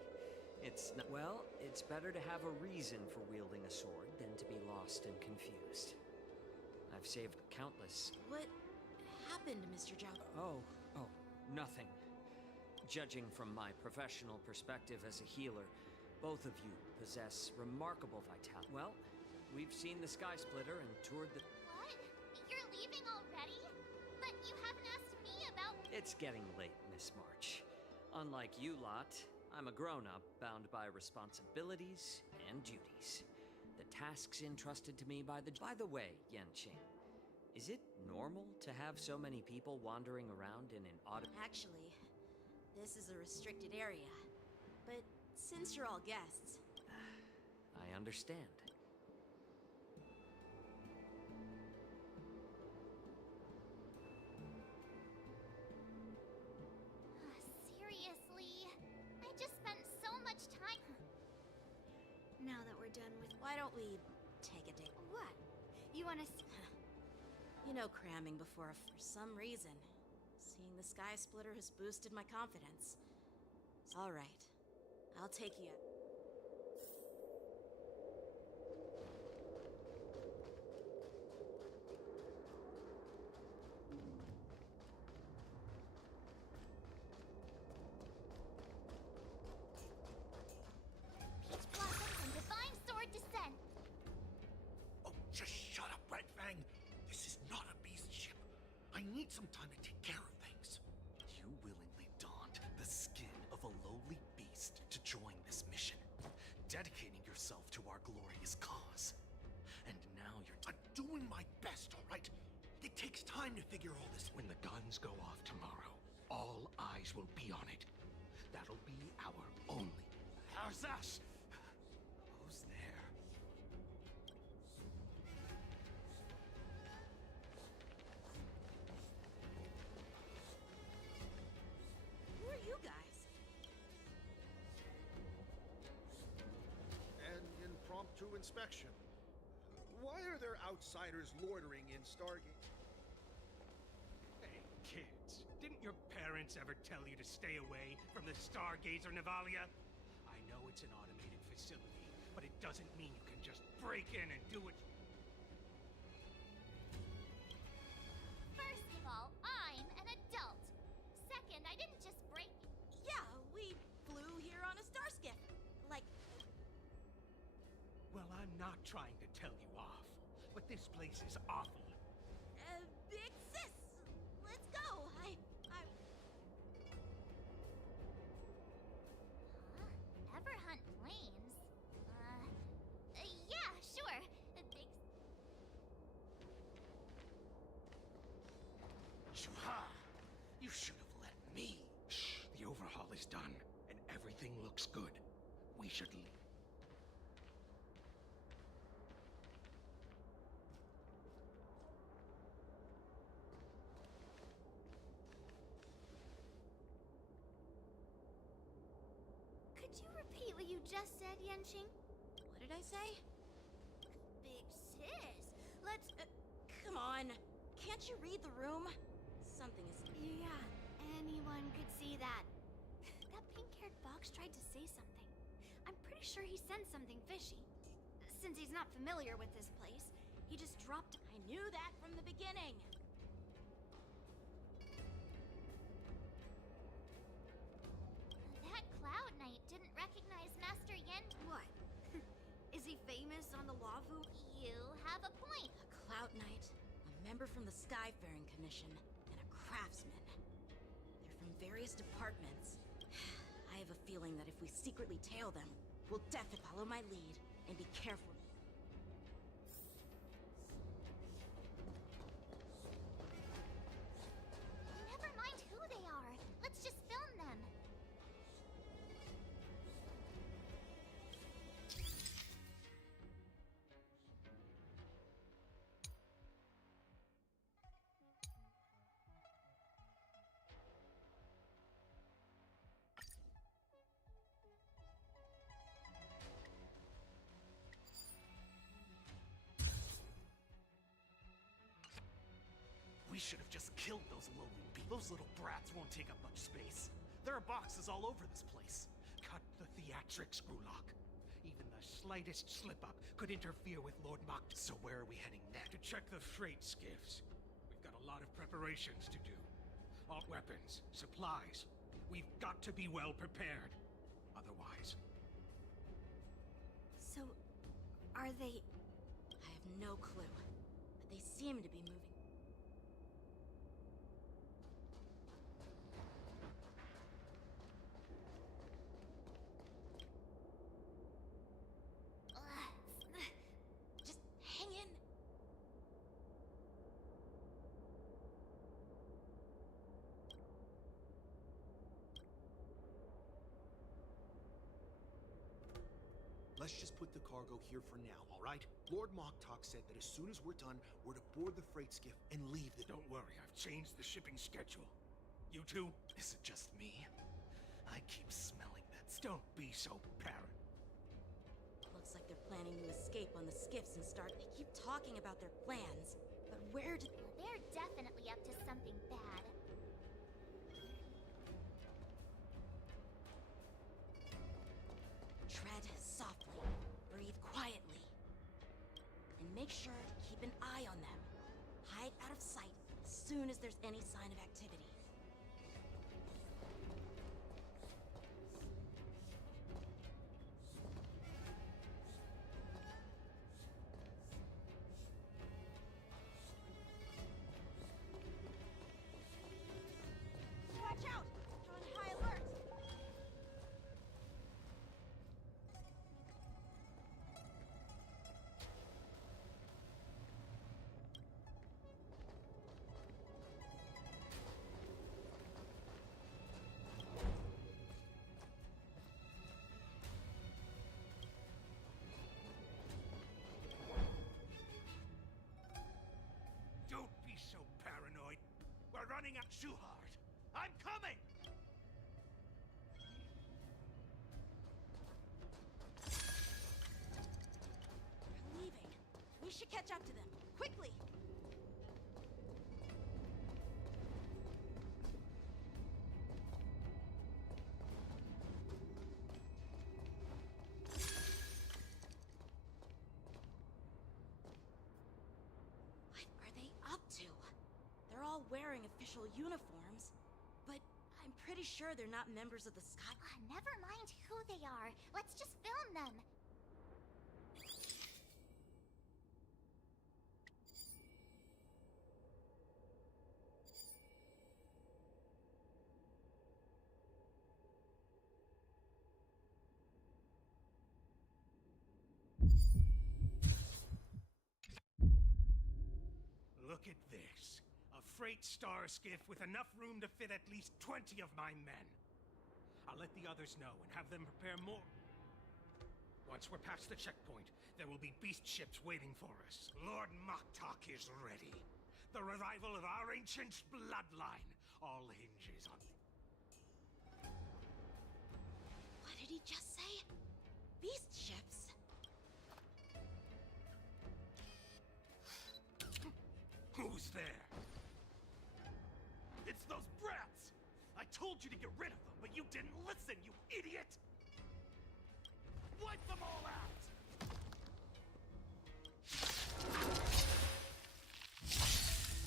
It's not. Well, it's better to have a reason for wielding a sword than to be lost and confused. I've saved countless. What happened, Mr. Zhao? Oh, nothing. Judging from my professional perspective as a healer, both of you possess remarkable vitality. Well, we've seen the Sky Splitter and toured the... What? You're leaving already? But you haven't asked me about... It's getting late, Miss March. Unlike you lot, I'm a grown-up bound by responsibilities and duties. The tasks entrusted to me by the... By the way, Yanqing, is it normal to have so many people wandering around in an auto... Actually, this is a restricted area. But since you're all guests... I understand. Seriously? I just spent so much time... Now that we're done with... Why don't we take a date? What? You wanna... You know, cramming before for some reason, seeing the Sky Splitter has boosted my confidence. All right, I'll take you. Peach Blossoms and Divine Sword Descent! Oh, just shut up, Red Fang! This is not a beast ship. I need some time to take care of things. You willingly donned the skin of a lowly beast to join this mission, dedicating yourself to our glorious cause. And now you're... I'm doing my best, all right? It takes time to figure all this... When the guns go off tomorrow, all eyes will be on it. That'll be our only... How's that? Who's there? Who are you guys? An impromptu inspection. Why are there outsiders loitering in Stargate? Hey, kids, didn't your parents ever tell you to stay away from the Stargazer, Navalia? I know it's an automated facility, but it doesn't mean you can just break in and do it. First of all, I'm an adult. Second, I didn't just break... Yeah, we flew here on a star skiff. Like... Well, I'm not trying to tell you off, but this place is awful. Big sis! Let's go! Ever hunt planes? Yeah, sure. Shuha! You should have let me. Shh, the overhaul is done, and everything looks good. We should leave. Could you repeat what you just said, Yanqing? What did I say? Big sis, let's... Come on. Can't you read the room? Something is... Yeah, anyone could see that. That pink-haired fox tried to say something. I'm pretty sure he sensed something fishy. Since he's not familiar with this place, he just dropped... I knew that from the beginning. That Cloud Knight didn't recognize Master Yen. What? Is he famous on the Lavu? You have a point. A Cloud Knight, a member from the Skyfaring Commission, and a craftsman. They're from various departments. I have a feeling that if we secretly tail them, we'll definitely follow my lead and be careful. Never mind who they are. Let's just film them. We should have just killed those lowly beasts. Those little brats won't take up much space. There are boxes all over this place. Cut the theatrics, Grulok. Even the slightest slip-up could interfere with Lord Mok. So where are we heading next? To check the freight skiffs. We've got a lot of preparations to do. All weapons, supplies. We've got to be well prepared. Otherwise... So, are they... I have no clue, but they seem to be moving. Just hang in. Let's just put the cargo here for now, all right? Lord Moktok said that as soon as we're done, we're to board the freight skiff and leave the... Don't worry, I've changed the shipping schedule. You two? Is it just me? I keep smelling that Don't be so paranoid. Looks like they're planning to escape on the skiffs and start... They keep talking about their plans, but where did... They're definitely up to something bad. Tread softly, breathe quietly, and make sure to keep an eye on them. Hide out of sight as soon as there's any sign of activity. Watch out! They're on high alert! Don't be so paranoid. We're running out too hard. I'm coming! They're leaving. We should catch up to them. Quickly! What are they up to? They're all wearing official uniforms, but I'm pretty sure they're not members of the Sky... Never mind who they are. Let's just film them. Look at this. A freight star skiff with enough room to fit at least 20 of my men. I'll let the others know and have them prepare more. Once we're past the checkpoint, there will be beast ships waiting for us. Lord Moktok is ready. The revival of our ancient bloodline all hinges on... What did he just say? Beast ships? Who's there? It's those brats! I told you to get rid of them, but you didn't listen, you idiot! Wipe them all out!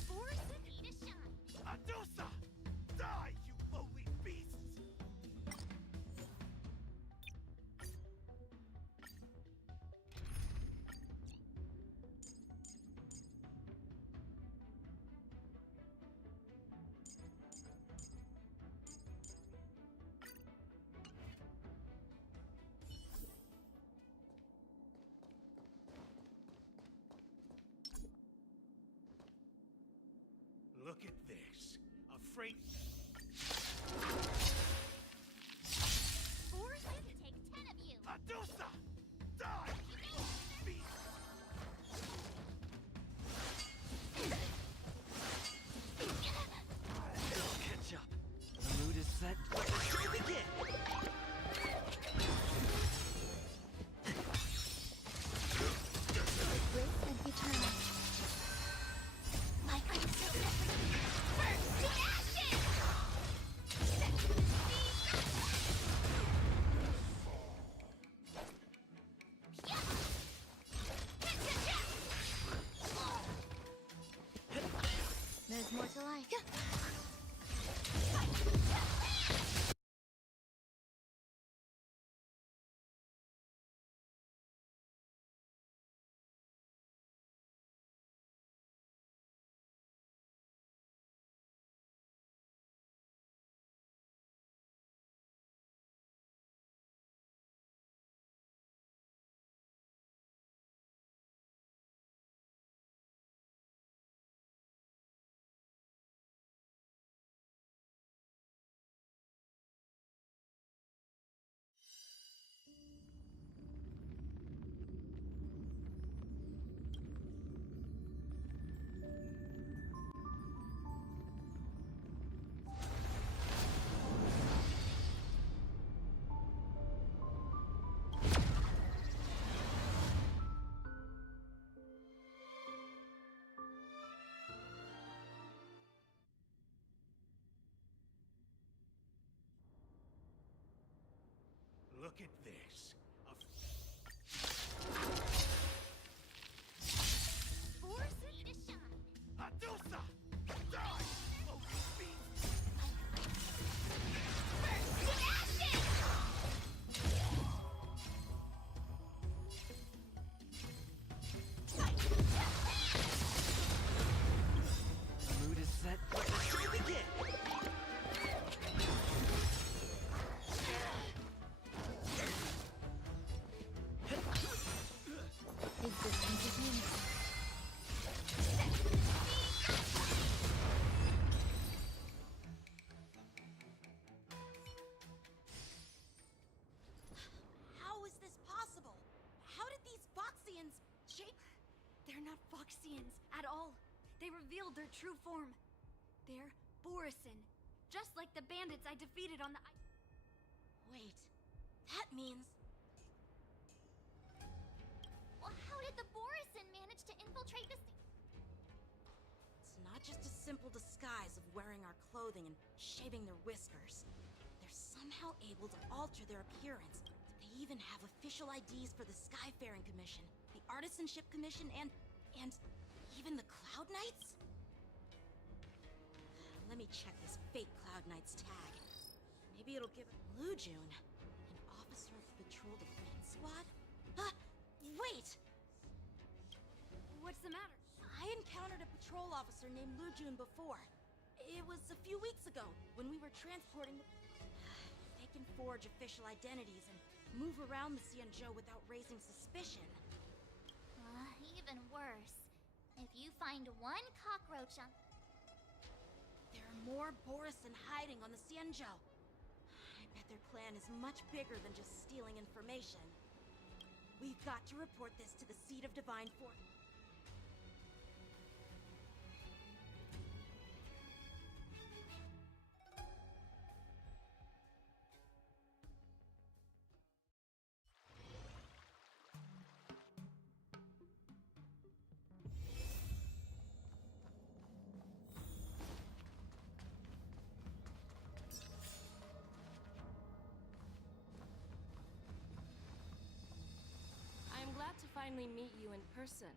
Force me to shine. Adusa! Die, you lowly beasts! Look at this. A freight... Force it to take 10 of you. Adusa! Die, you beast! It'll catch up. The mood is set. Let the show begin! Grace and eternal. Like I'm so everything. First to action! Bye. Look at this. Force it to shine. Adusa! Die! Oh, beast! The mood is set. Let the show begin! How is this possible? How did these Foxians shape? They're not Foxians at all. They revealed their true form. They're Borisin, just like the bandits I defeated on the Wait, that means... Well, how did the Borisin manage to infiltrate the It's not just a simple disguise of wearing our clothing and shaving their whiskers. They're somehow able to alter their appearance. They even have official IDs for the Skyfaring Commission, the Artisanship Commission, and even the Cloud Knights? Let me check this fake Cloud Knight's tag. Maybe it'll give it Lujun, an officer of the Patrol Defense Squad? Wait! What's the matter? I encountered a patrol officer named Lujun before. It was a few weeks ago, when we were transporting the... They can forge official identities and move around the Xianzhou without raising suspicion. Even worse. If you find one cockroach on... There are more Borisin hiding on the Xianzhou. I bet their plan is much bigger than just stealing information. We've got to report this to the Seat of Divine Force. I'm glad to finally meet you in person,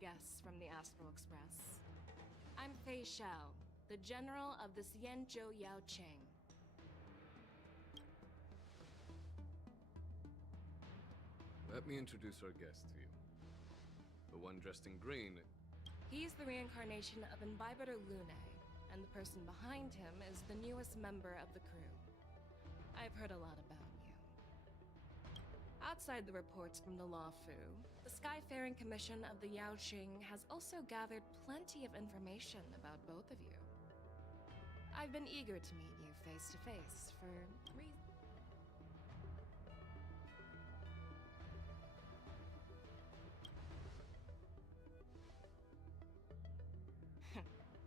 guests from the Astral Express. I'm Fei Xiao, the general of the Xianzhou Yaoqing. Let me introduce our guest to you. The one dressed in green. He's the reincarnation of Imbibitor Lune, and the person behind him is the newest member of the crew. I've heard a lot about you. Outside the reports from the Law Fu, the Skyfaring Commission of the Yaoqing has also gathered plenty of information about both of you. I've been eager to meet you face to face for reasons.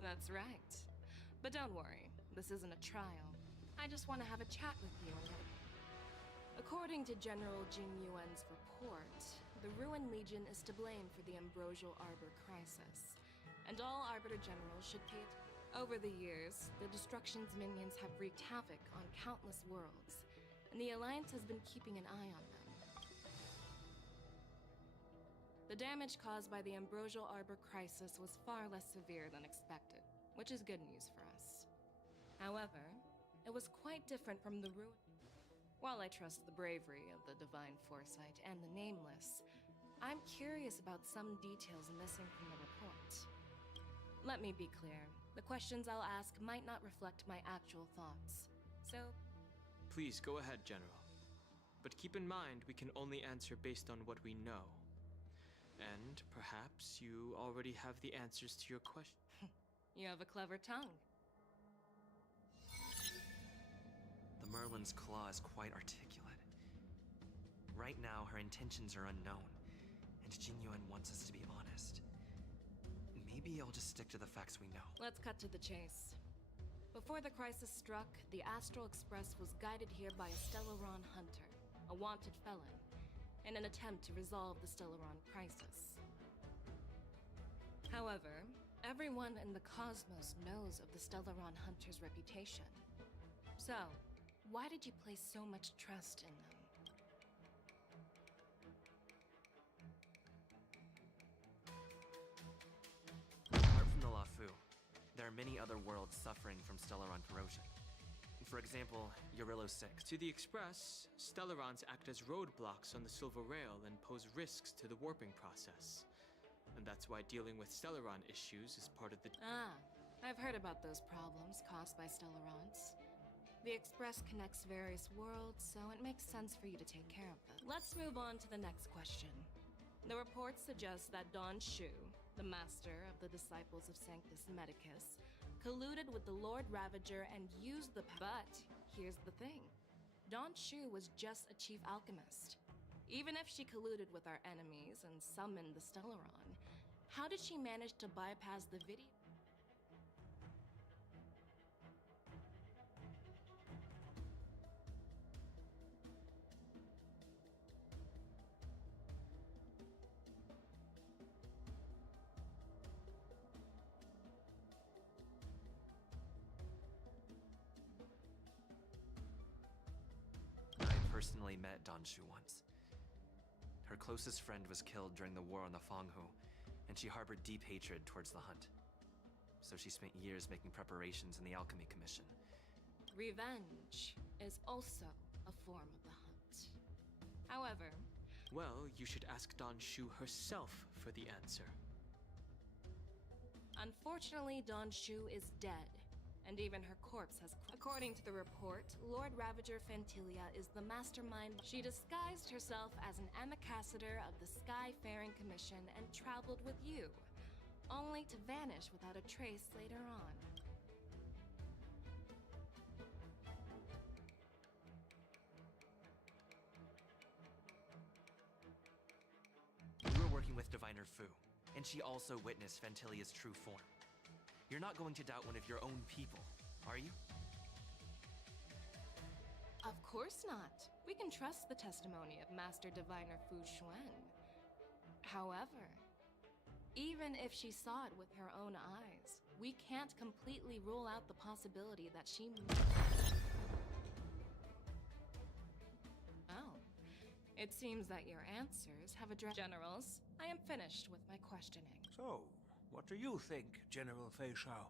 That's right. But don't worry, this isn't a trial. I just want to have a chat with you. According to General Jing Yuan's report, the Ruin Legion is to blame for the Ambrosial Arbor crisis, and all Arbiter Generals should pay it. Over the years, the Destruction's minions have wreaked havoc on countless worlds, and the Alliance has been keeping an eye on them. The damage caused by the Ambrosial Arbor crisis was far less severe than expected. which is good news for us. However, it was quite different from the ruin. While I trust the bravery of the Divine Foresight and the Nameless, I'm curious about some details missing from the report. Let me be clear, the questions I'll ask might not reflect my actual thoughts. So, Please go ahead, General. But keep in mind, we can only answer based on what we know. And perhaps you already have the answers to your question. you have a clever tongue. The Merlin's claw is quite articulate. Right now, her intentions are unknown, and Jingyuan wants us to be honest. Maybe I'll just stick to the facts we know. Let's cut to the chase. Before the crisis struck, the Astral Express was guided here by a Stellaron hunter, a wanted felon, in an attempt to resolve the Stellaron crisis. However, everyone in the cosmos knows of the Stellaron hunter's reputation. So, why did you place so much trust in them? Apart from the Lafu, there are many other worlds suffering from Stellaron corrosion. For example, Eurillo 6. To the Express, Stellarons act as roadblocks on the Silver Rail and pose risks to the warping process. And that's why dealing with Stellaron issues is part of the... Ah, I've heard about those problems caused by Stellarons. The Express connects various worlds, so it makes sense for you to take care of them. Let's move on to the next question. The report suggests that Don Shu, the master of the disciples of Sanctus Medicus, colluded with the Lord Ravager and used the... But here's the thing. Don Shu was just a chief alchemist. Even if she colluded with our enemies and summoned the Stellaron, how did she manage to bypass the video? I personally met Don Shu once. Her closest friend was killed during the war on the Fanghu, and she harbored deep hatred towards the hunt. So she spent years making preparations in the Alchemy Commission. Revenge is also a form of the hunt. However... Well, you should ask Don Shu herself for the answer. Unfortunately, Don Shu is dead, and even her corpse has... According to the report, Lord Ravager Fantilia is the mastermind. She disguised herself as an ambassador of the Skyfaring Commission and traveled with you, only to vanish without a trace later on. You were working with Diviner Fu, and she also witnessed Fantilia's true form. You're not going to doubt one of your own people, are you? Of course not. We can trust the testimony of Master Diviner Fu Xuan. However, even if she saw it with her own eyes, we can't completely rule out the possibility that she... Oh. It seems that your answers have addressed... Generals, I am finished with my questioning. So, what do you think, General Fei Shao?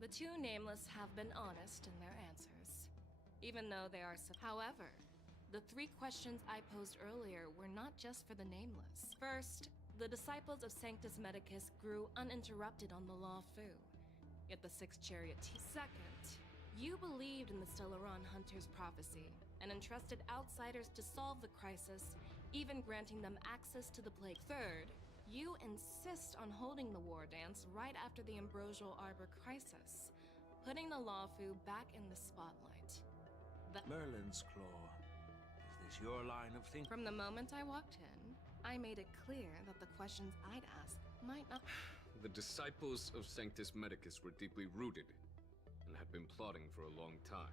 The two Nameless have been honest in their answers, even though they are... However, the three questions I posed earlier were not just for the Nameless. First, the disciples of Sanctus Medicus grew uninterrupted on the Law Fu, yet the Sixth Chariot... Second, you believed in the Stellaron Hunter's prophecy and entrusted outsiders to solve the crisis, even granting them access to the plague. Third, you insist on holding the war dance right after the Ambrosial Arbor crisis, putting the Law Fu back in the spotlight. Merlin's Claw. Is this your line of thinking? From the moment I walked in, I made it clear that the questions I'd ask might not... The disciples of Sanctus Medicus were deeply rooted and had been plotting for a long time.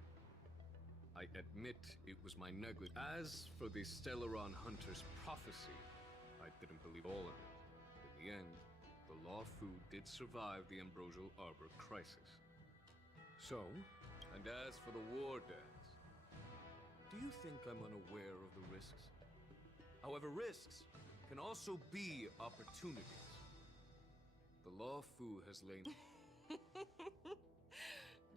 I admit it was my negligence. As for the Stellaron Hunter's prophecy, I didn't believe all of it. In the end, the Law Fu did survive the Ambrosial Arbor crisis. So, and as for the war dance, do you think I'm unaware of the risks? However, risks can also be opportunities. The Law Fu has lain...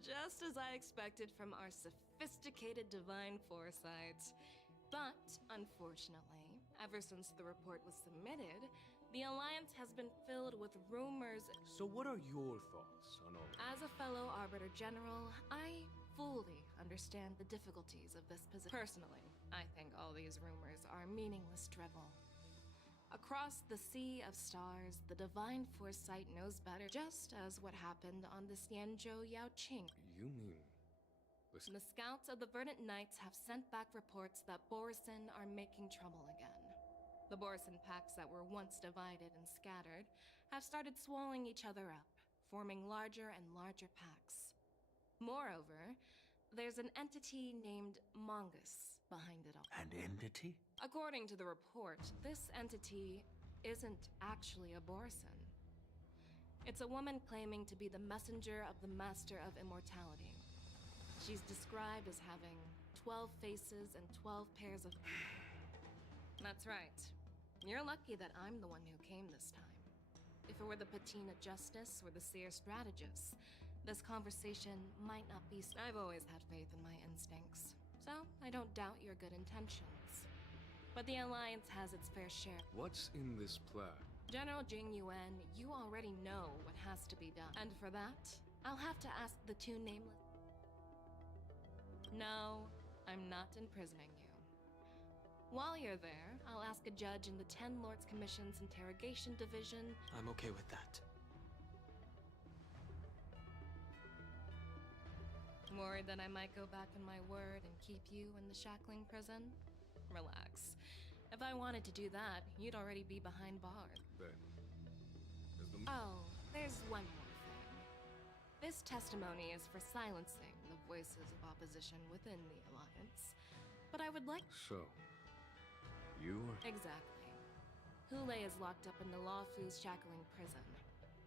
Just as I expected from our sophisticated divine foresight. But, unfortunately, ever since the report was submitted, the Alliance has been filled with rumors. So what are your thoughts on all of As a fellow Arbiter General, I fully understand the difficulties of this position. Personally, I think all these rumors are meaningless drivel. Across the sea of stars, the divine foresight knows better, just as what happened on the Xianzhou Yaoqing. You mean... The scouts of the Verdant Knights have sent back reports that Borisin are making trouble again. The Borisin packs that were once divided and scattered have started swallowing each other up, forming larger and larger packs. Moreover, there's an entity named Mongus behind it all. An entity? According to the report, this entity isn't actually a Borisin. It's a woman claiming to be the messenger of the Master of Immortality. She's described as having 12 faces and 12 pairs of... That's right. You're lucky that I'm the one who came this time. If it were the Patina Justice or the Seer Strategist, this conversation might not be... I've always had faith in my instincts, so I don't doubt your good intentions. But the Alliance has its fair share. What's in this plan? General Jing Yuan, you already know what has to be done. And for that, I'll have to ask the two nameless... No, I'm not imprisoning you. While you're there, I'll ask a judge in the 10 Lords Commission's Interrogation Division... I'm okay with that. Worried that I might go back on my word and keep you in the shackling prison? Relax. If I wanted to do that, you'd already be behind bars. Then... As the... Oh, there's one more thing. This testimony is for silencing the voices of opposition within the Alliance. But I would like... So... You are... Exactly. Hule is locked up in the Lawfu's shackling prison.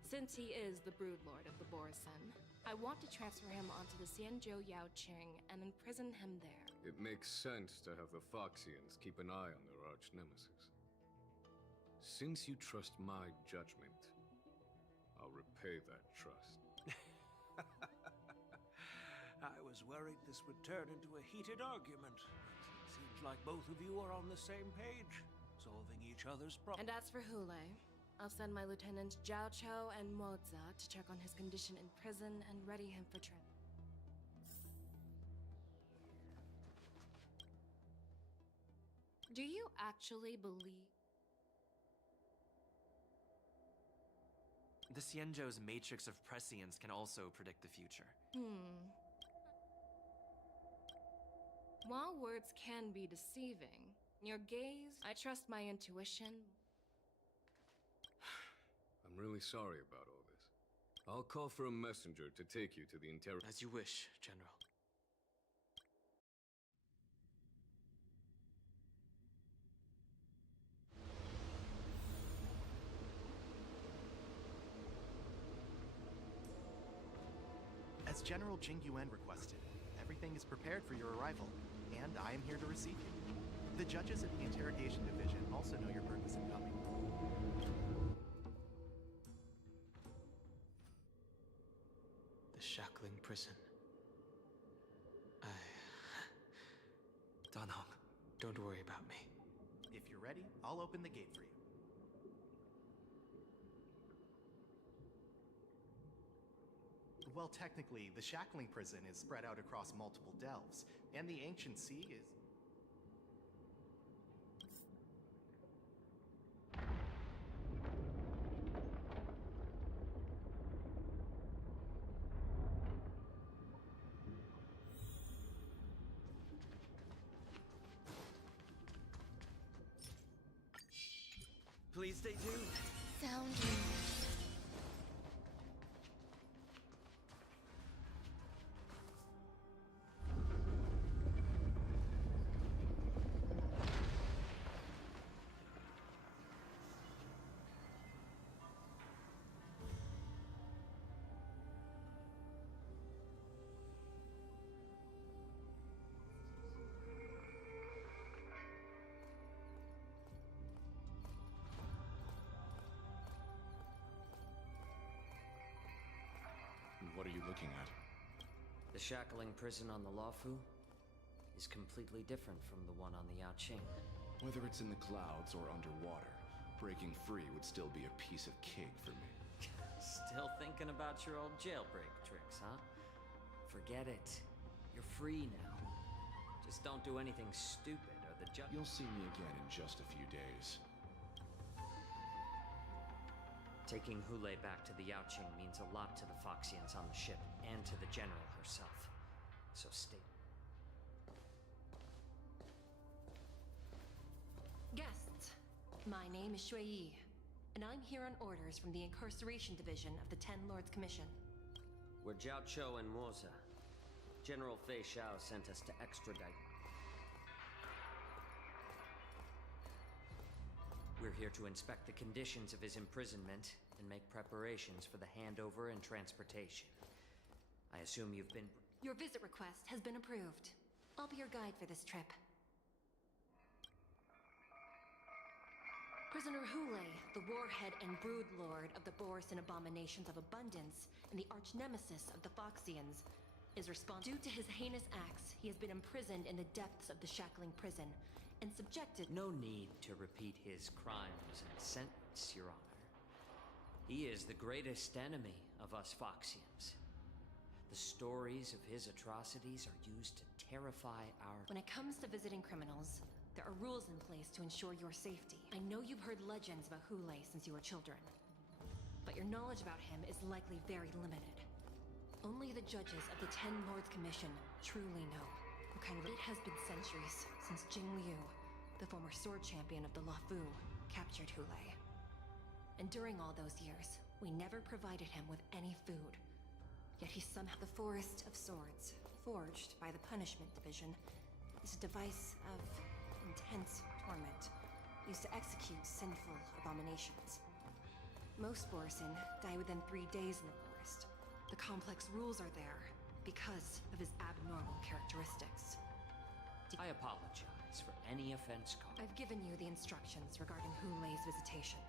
Since he is the Broodlord of the Borisin, I want to transfer him onto the Xianzhou Yaoqing and imprison him there. It makes sense to have the Foxians keep an eye on their arch-nemesis. Since you trust my judgment, I'll repay that trust. I was worried this would turn into a heated argument. Seems like both of you are on the same page, solving each other's problems. And as for Hule, I'll send my lieutenants Zhao Chou and Moza to check on his condition in prison and ready him for training. Do you actually believe... The Xianzhou's matrix of prescience can also predict the future. While words can be deceiving, your gaze... I trust my intuition. I'm really sorry about all this. I'll call for a messenger to take you to the As you wish, General. As General Jing Yuan requested, everything is prepared for your arrival, and I am here to receive you. The judges at the Interrogation Division also know your purpose in coming. The shackling prison. Danhong. Don't worry about me. If you're ready, I'll open the gate for you. Well, technically, the shackling prison is spread out across multiple delves, and the ancient sea is... Please stay tuned. Sound. What are you looking at? The shackling prison on the Luofu is completely different from the one on the Yaoqing. Whether it's in the clouds or underwater, breaking free would still be a piece of cake for me. Still thinking about your old jailbreak tricks, huh? Forget it. You're free now. Just don't do anything stupid or the judge... You'll see me again in just a few days. Taking Hule back to the Yaoqing means a lot to the Foxians on the ship and to the General herself. So stay... Guests, my name is Shui Yi, and I'm here on orders from the Incarceration Division of the Ten Lords Commission. We're Jiao Chou and Moza. General Fei Xiao sent us to extradite. We're here to inspect the conditions of his imprisonment and make preparations for the handover and transportation. I assume you've been... Your visit request has been approved. I'll be your guide for this trip. Prisoner Hule, the warhead and brood lord of the Borisin abominations of abundance and the arch-nemesis of the Foxians, is responsible. Due to his heinous acts, he has been imprisoned in the depths of the shackling prison and subjected... No need to repeat his crimes and sentence, Your Honor. He is the greatest enemy of us Foxians. The stories of his atrocities are used to terrify our... When it comes to visiting criminals, there are rules in place to ensure your safety. I know you've heard legends about Hule since you were children, but your knowledge about him is likely very limited. Only the judges of the Ten Lords Commission truly know what kind of... It has been centuries since Jing Liu, the former sword champion of the Luofu, captured Hule. And during all those years, we never provided him with any food. Yet he somehow... The Forest of Swords, forged by the Punishment Division, is a device of intense torment, used to execute sinful abominations. Most Borisin die within 3 days in the forest. The complex rules are there because of his abnormal characteristics. I apologize for any offense caused. I've given you the instructions regarding Hule's visitation.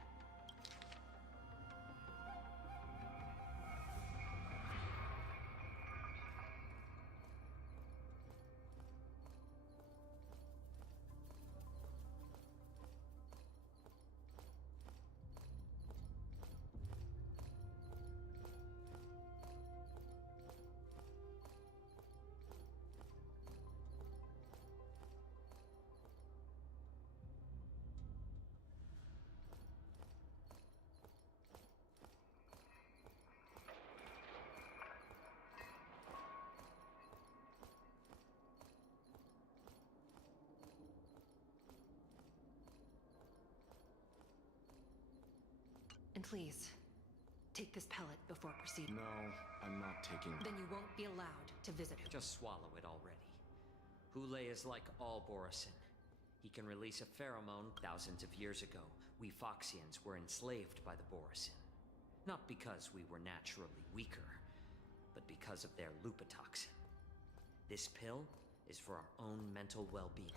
And please, take this pellet before proceeding. No, I'm not taking... Then you won't be allowed to visit her. Just swallow it already. Hule is like all Borisin. He can release a pheromone. Thousands of years ago, we Foxians were enslaved by the Borisin. Not because we were naturally weaker, but because of their lupatoxin. This pill is for our own mental well-being.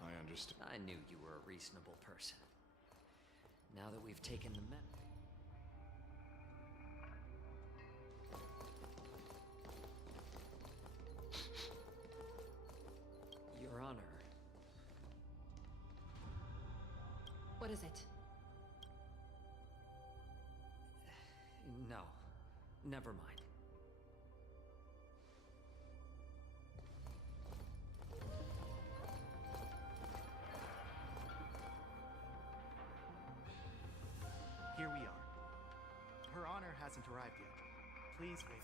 I understand. I knew you were a reasonable person. Now that we've taken the Your Honor. What is it? No. Never mind. Here we are. Her Honor hasn't arrived yet. Please wait.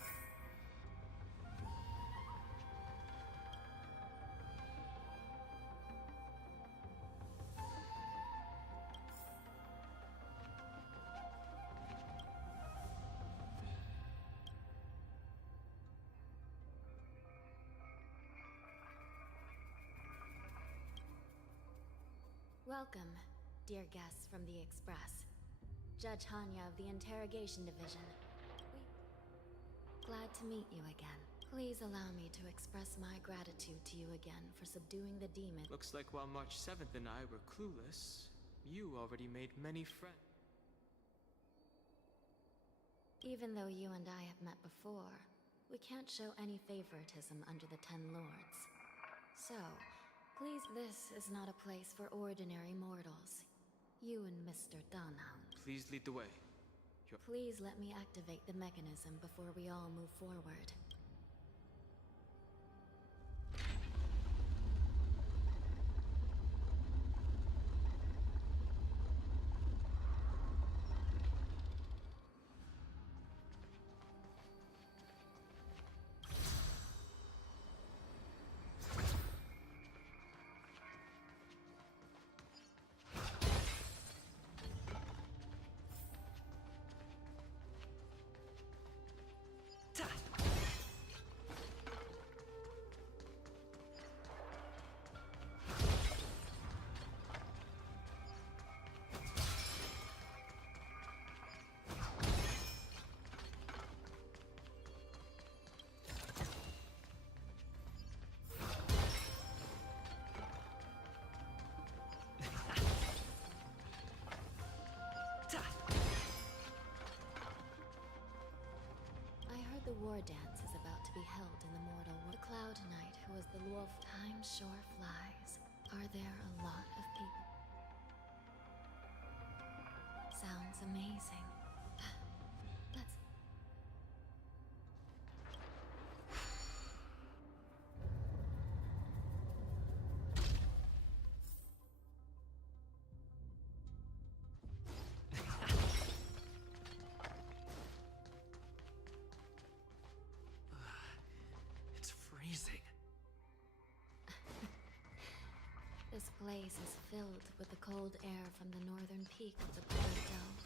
Welcome, dear guests from the Express. Judge Hanya of the Interrogation Division. Glad to meet you again. Please allow me to express my gratitude to you again for subduing the demon. Looks like while March 7th and I were clueless, you already made many friends. Even though you and I have met before, we can't show any favoritism under the Ten Lords. So, please, this is not a place for ordinary mortals. You and Mr. Dunhound. Please lead the way. Please let me activate the mechanism before we all move forward. The war dance is about to be held in the mortal world. The Cloud Knight, who is the lore. Time sure flies. Are there a lot of people? Sounds amazing. Let's... This place is filled with the cold air from the northern peak of the Polar Delve.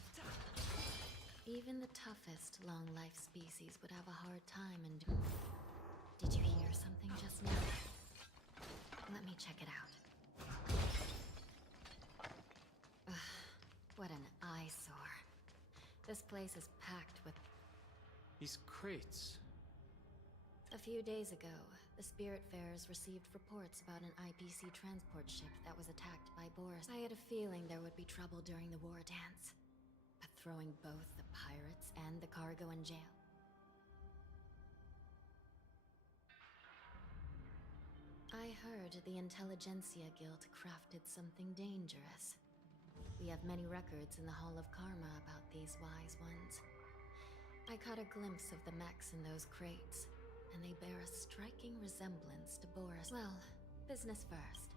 Even the toughest long-life species would have a hard time Did you hear something just now? Let me check it out. Ugh, what an eyesore. This place is packed with... These crates. A few days ago, the Spiritfarers received reports about an IPC transport ship that was attacked by Boris. I had a feeling there would be trouble during the war dance. But throwing both the pirates and the cargo in jail... I heard the Intelligentsia Guild crafted something dangerous. We have many records in the Hall of Karma about these wise ones. I caught a glimpse of the mechs in those crates, and they bear a striking resemblance to Boris. Well, business first.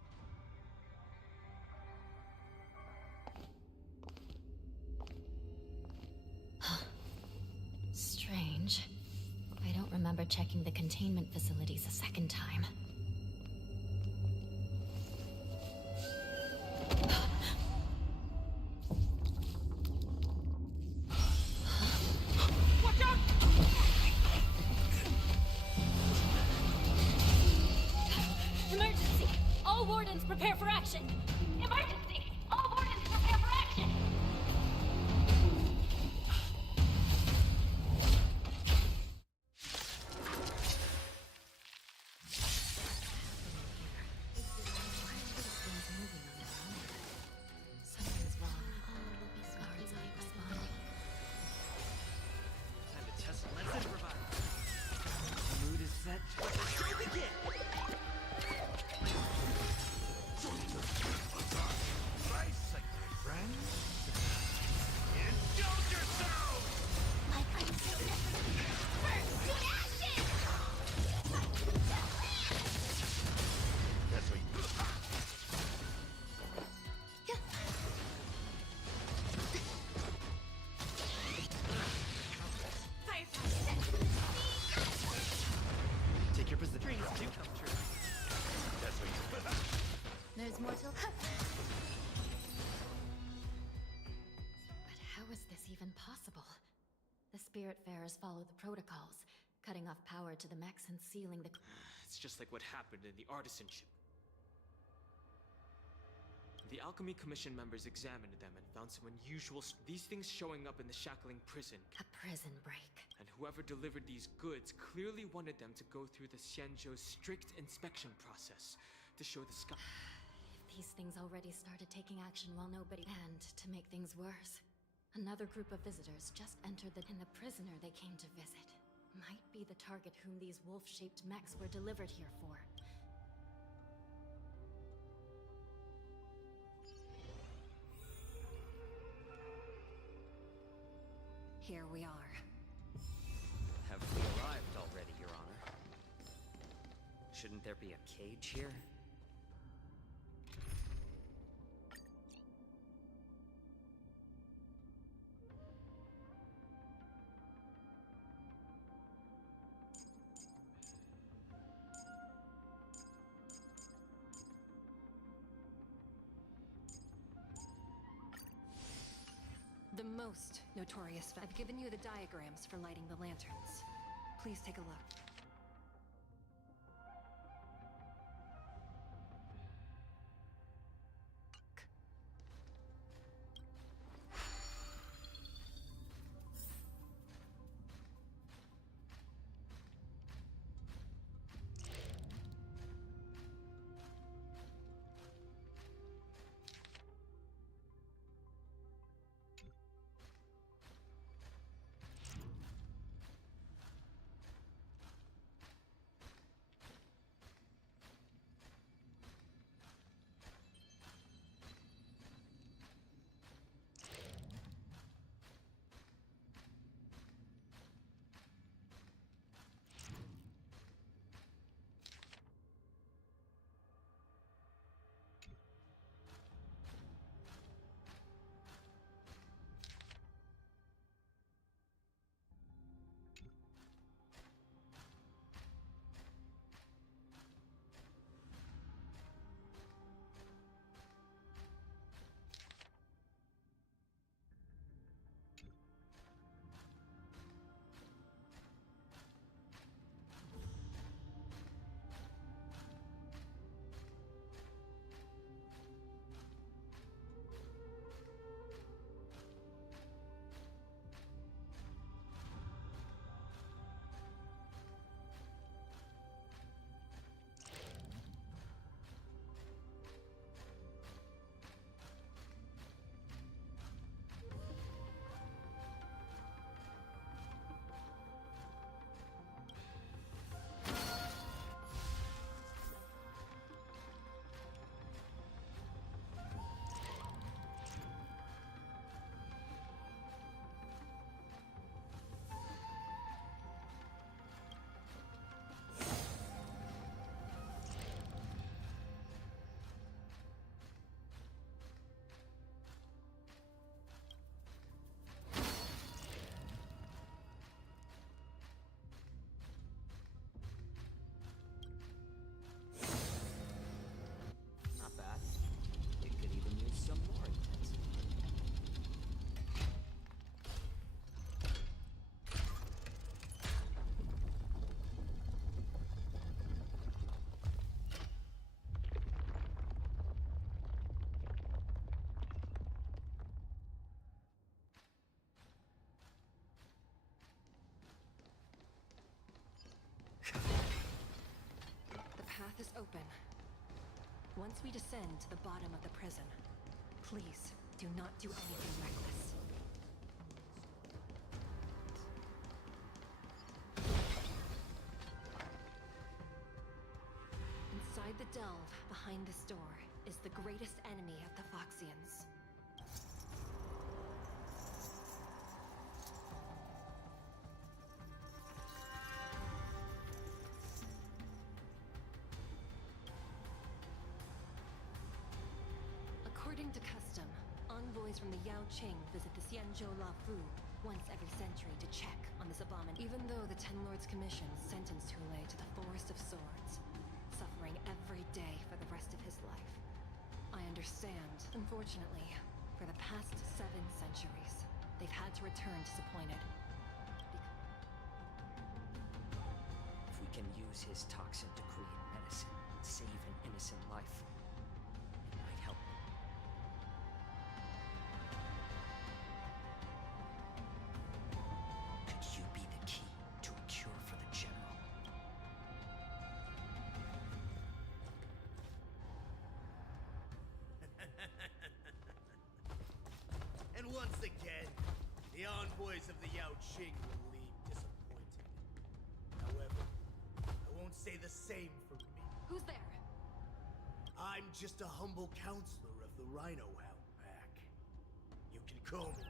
Strange. I don't remember checking the containment facilities a second time. Prepare for action! Emergency! All wardens prepare for action! Something's wrong. Guards aren't responding. Time to test. Let's improvise. The mood is set. Let the show begin! Take your position. Dreams do come true. That's what you... There's more till... But how is this even possible? The Spiritfarers follow the protocols, cutting off power to the mechs and sealing the... It's just like what happened in the artisan ship. The Alchemy Commission members examined them and found some unusual... These things showing up in the Shackling prison. A prison break. And whoever delivered these goods clearly wanted them to go through the Xianzhou's strict inspection process to show the sky. If these things already started taking action while nobody... And to make things worse, Another group of visitors just entered and the prisoner they came to visit might be the target whom these wolf-shaped mechs were delivered here for. Here we are. Have we arrived already, Your Honor? Shouldn't there be a cage here? The most notorious. I've given you the diagrams for lighting the lanterns. Please take a look. Not bad. It could even use some more intensity. The path is open. Once we descend to the bottom of the prison, please do not do anything reckless. Inside the delve, behind this door, is the greatest enemy of the Foxians. According to custom, envoys from the Yao Qing visit the Xianzhou La Fu once every century to check on this abomination. Even though the Ten Lords Commission sentenced Hulei to the Forest of Swords, suffering every day for the rest of his life, I understand. Unfortunately, for the past 7 centuries, they've had to return disappointed. If we can use his toxin to create medicine and save an innocent life, it might help. Could you be the key to a cure for the General? And once again, The envoys of the Yao Qing will leave disappointed. However, I won't say the same for me. Who's there? I'm just a humble counselor of the Rhino Hound Pack. You can call me.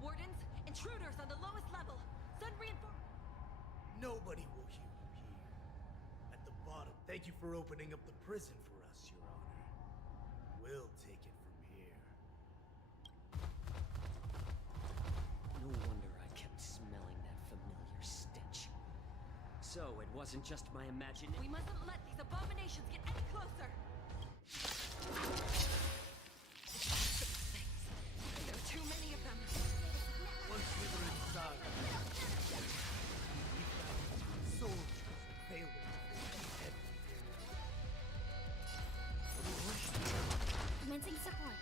Wardens, intruders on the lowest level. Send reinforcements. Nobody will hear you here. At the bottom, thank you for opening up the prison for us, Your Honor. We'll take it from here. No wonder I kept smelling that familiar stench. So it wasn't just my imagination. We mustn't let these abominations get any closer. There are too many of them. Once we were inside, we found soldiers failing Commencing support.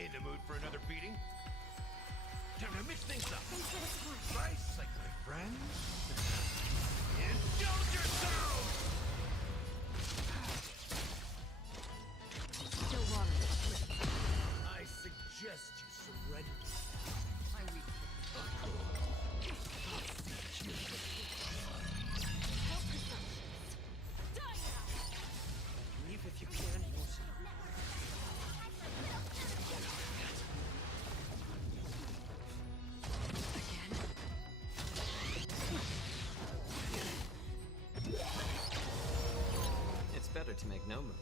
In the mood for another beating? Time to mix things up. Thanks for the support. Rice, like my friends. Indulge yourselves! Still water. I suggest you surrender. I weep. Die now! Leave if you can, Musa. It's better to make no move.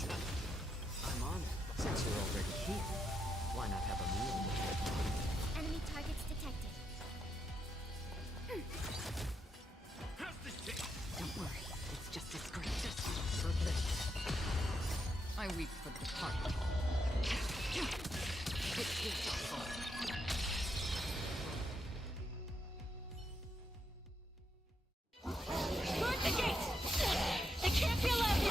I'm on it. Since you're already here, why not have a meal with you? Enemy targets detected. How's this taste? Don't worry, it's just disgrace. For this. I weep for the party. It is your fault. Guard the gate! They can't be allowed in!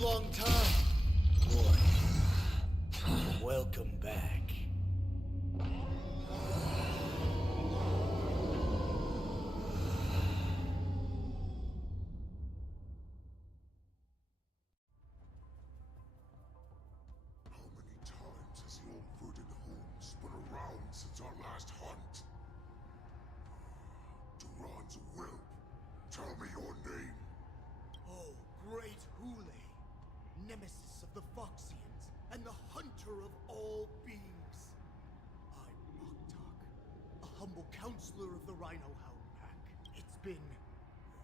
Long time. Boy, welcome back. How many times has the old verdant home spun around since our last hunt? Duran's a whelp. Tell me your name. Oh, great Hule, nemesis of the Foxians, and the hunter of all beings. I'm Moktok, a humble counselor of the Rhino Hound Pack. It's been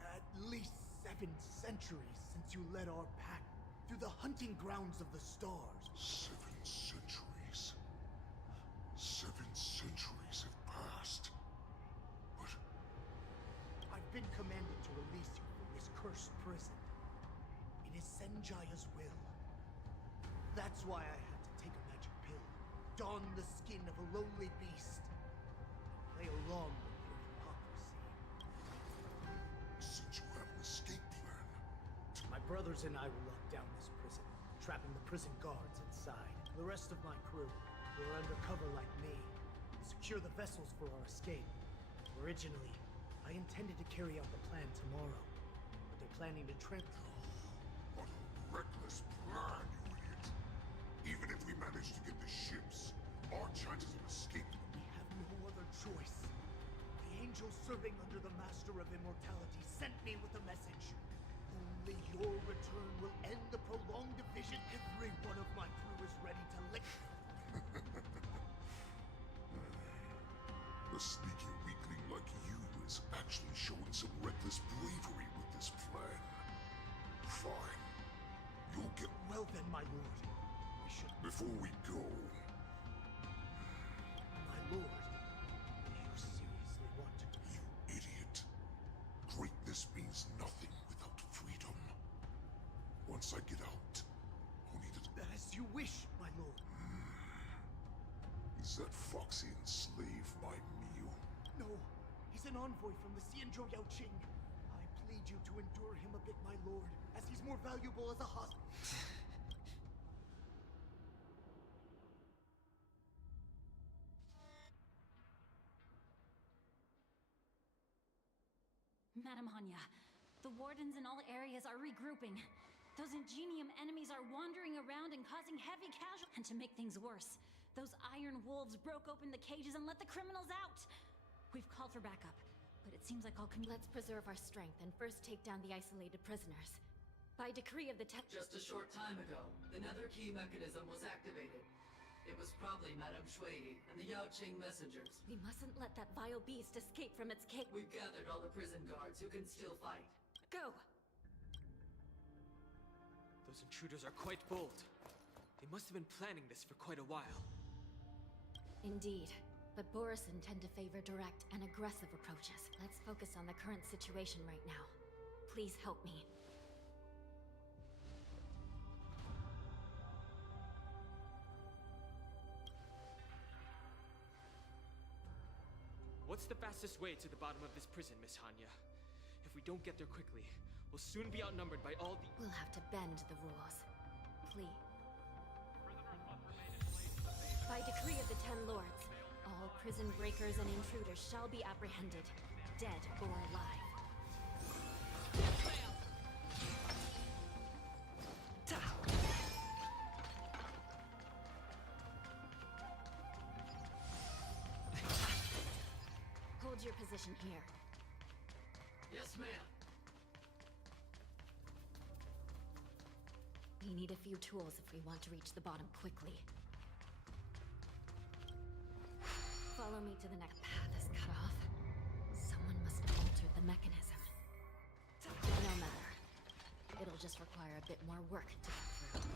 at least 7 centuries since you led our pack through the hunting grounds of the stars. 7 centuries. 7 centuries have passed. But I've been commanded to release you from this cursed prison. It is Senjaya's will. That's why I had to take a magic pill, don the skin of a lowly beast, and play along with your hypocrisy. since you have an escape plan, My brothers and I will lock down this prison, trapping the prison guards inside. The rest of my crew, who are undercover like me, will secure the vessels for our escape. Originally, I intended to carry out the plan tomorrow, but they're planning to trample. what a reckless plan, you idiot. Even if we manage to get the ships, our chances of escaping We have no other choice. The Angel angel serving under the Master of Immortality sent me with a message. Only your return will end the prolonged division. Every one of my crew is ready to lick. A sneaky weakling like you is actually showing some reckless bravery with this plan. Fine. You'll get... Well then, my lord. We should... Before we go... My lord, you seriously want to... You idiot. Greatness means nothing without freedom. Once I get out, only the... As you wish, my lord. Is that Foxian slave my meal? No, he's an envoy from the Xianzhou Yaoqing. I plead you to endure him a bit, my lord, as he's more valuable as a hostage. Madam Hanya, the wardens in all areas are regrouping. Those ingenium enemies are wandering around and causing heavy casualties. And to make things worse, those iron wolves broke open the cages and let the criminals out. We've called for backup, but it seems like all Let's preserve our strength and first take down the isolated prisoners. By decree of the Just a short time ago, the nether key mechanism was activated. It was probably Madame Shui and the Yaoqing messengers. We mustn't let that vile beast escape from its cage. We've gathered all the prison guards who can still fight. Go! Those intruders are quite bold. They must have been planning this for quite a while. Indeed. But Borison tend to favor direct and aggressive approaches. Let's focus on the current situation right now. Please help me. What's the fastest way to the bottom of this prison, Miss Hanya? If we don't get there quickly, we'll soon be outnumbered by all the... We'll have to bend the rules. Please. By decree of the Ten Lords, all prison breakers and intruders shall be apprehended, dead or alive. Hold your position here. Yes, ma'am. We need a few tools if we want to reach the bottom quickly. Follow me to the next path is cut off. Someone must have altered the mechanism. No matter. It'll just require a bit more work to get through.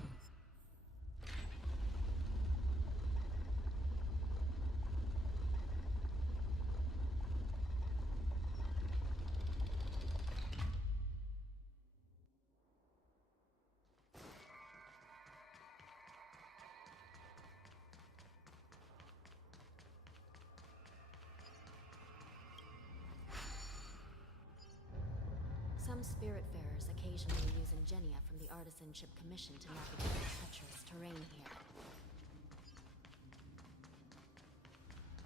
Some Spiritfarers occasionally use ingenia from the Artisanship Commission to navigate the treacherous terrain here.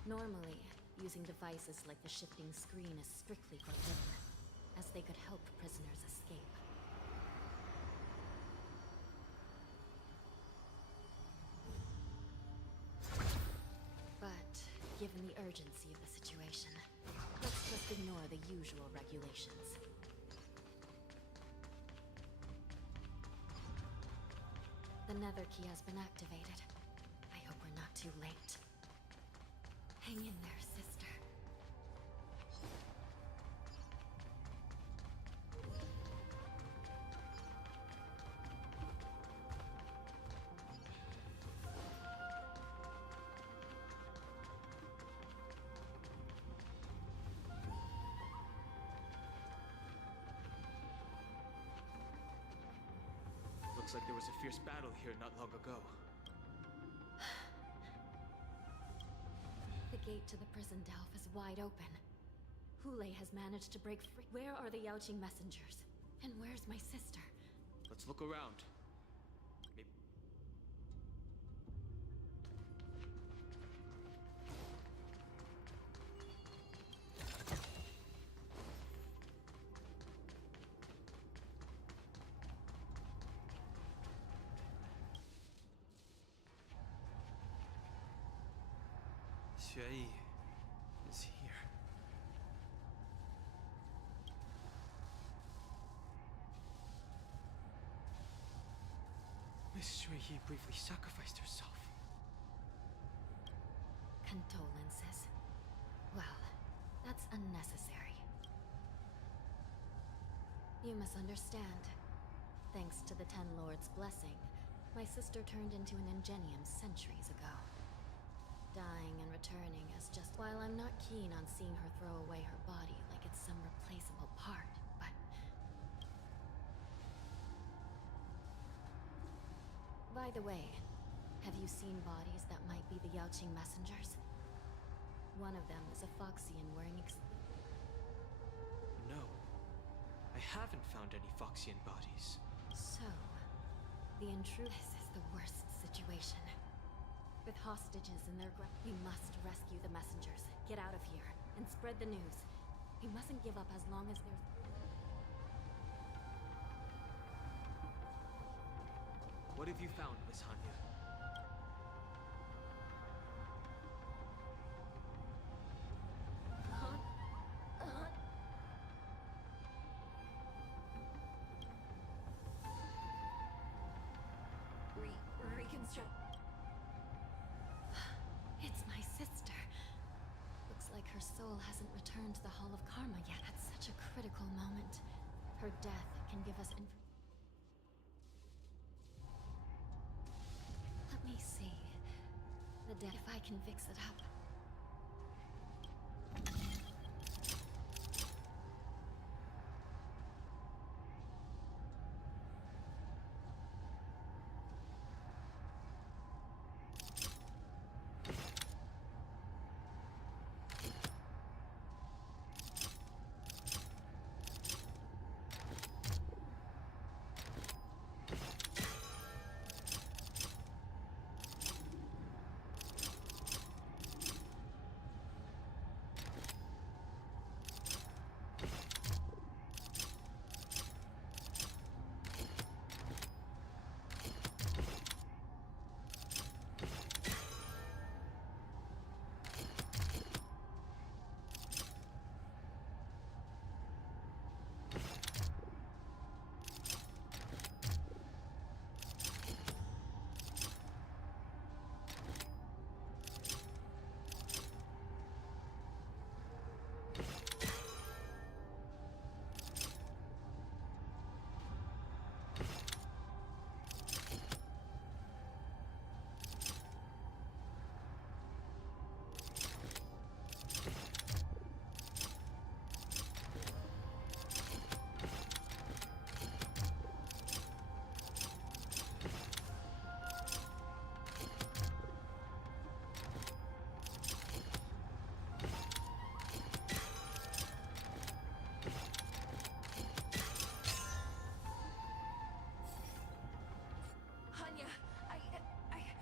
Normally, using devices like the shifting screen is strictly forbidden, as they could help prisoners escape. But, given the urgency of the situation, let's just ignore the usual regulations. The nether key has been activated. I hope we're not too late. Hang in there, sister. Looks like there was a fierce battle here not long ago. The gate to the prison delve is wide open. Hule has managed to break free. Where are the Yaoqing messengers? And where's my sister? Let's look around. Maybe... Xue is here. Sui He briefly sacrificed herself. Condolences. Well, that's unnecessary. You must understand. Thanks to the Ten Lords' blessing, my sister turned into an Ingenium centuries ago. Dying and returning as just... While I'm not keen on seeing her throw away her body like it's some replaceable part, but... By the way, have you seen bodies that might be the Yaoqing messengers? One of them is a Foxian wearing No. I haven't found any Foxian bodies. So, the intruder... This is the worst situation. With hostages in their we must rescue the messengers, get out of here, and spread the news. We mustn't give up as long as there's... What have you found, Miss Hanya? Reconstruct... It's my sister. Looks like her soul hasn't returned to the Hall of Karma yet. At such a critical moment. Her death can give us Let me see. The death, if I can fix it up.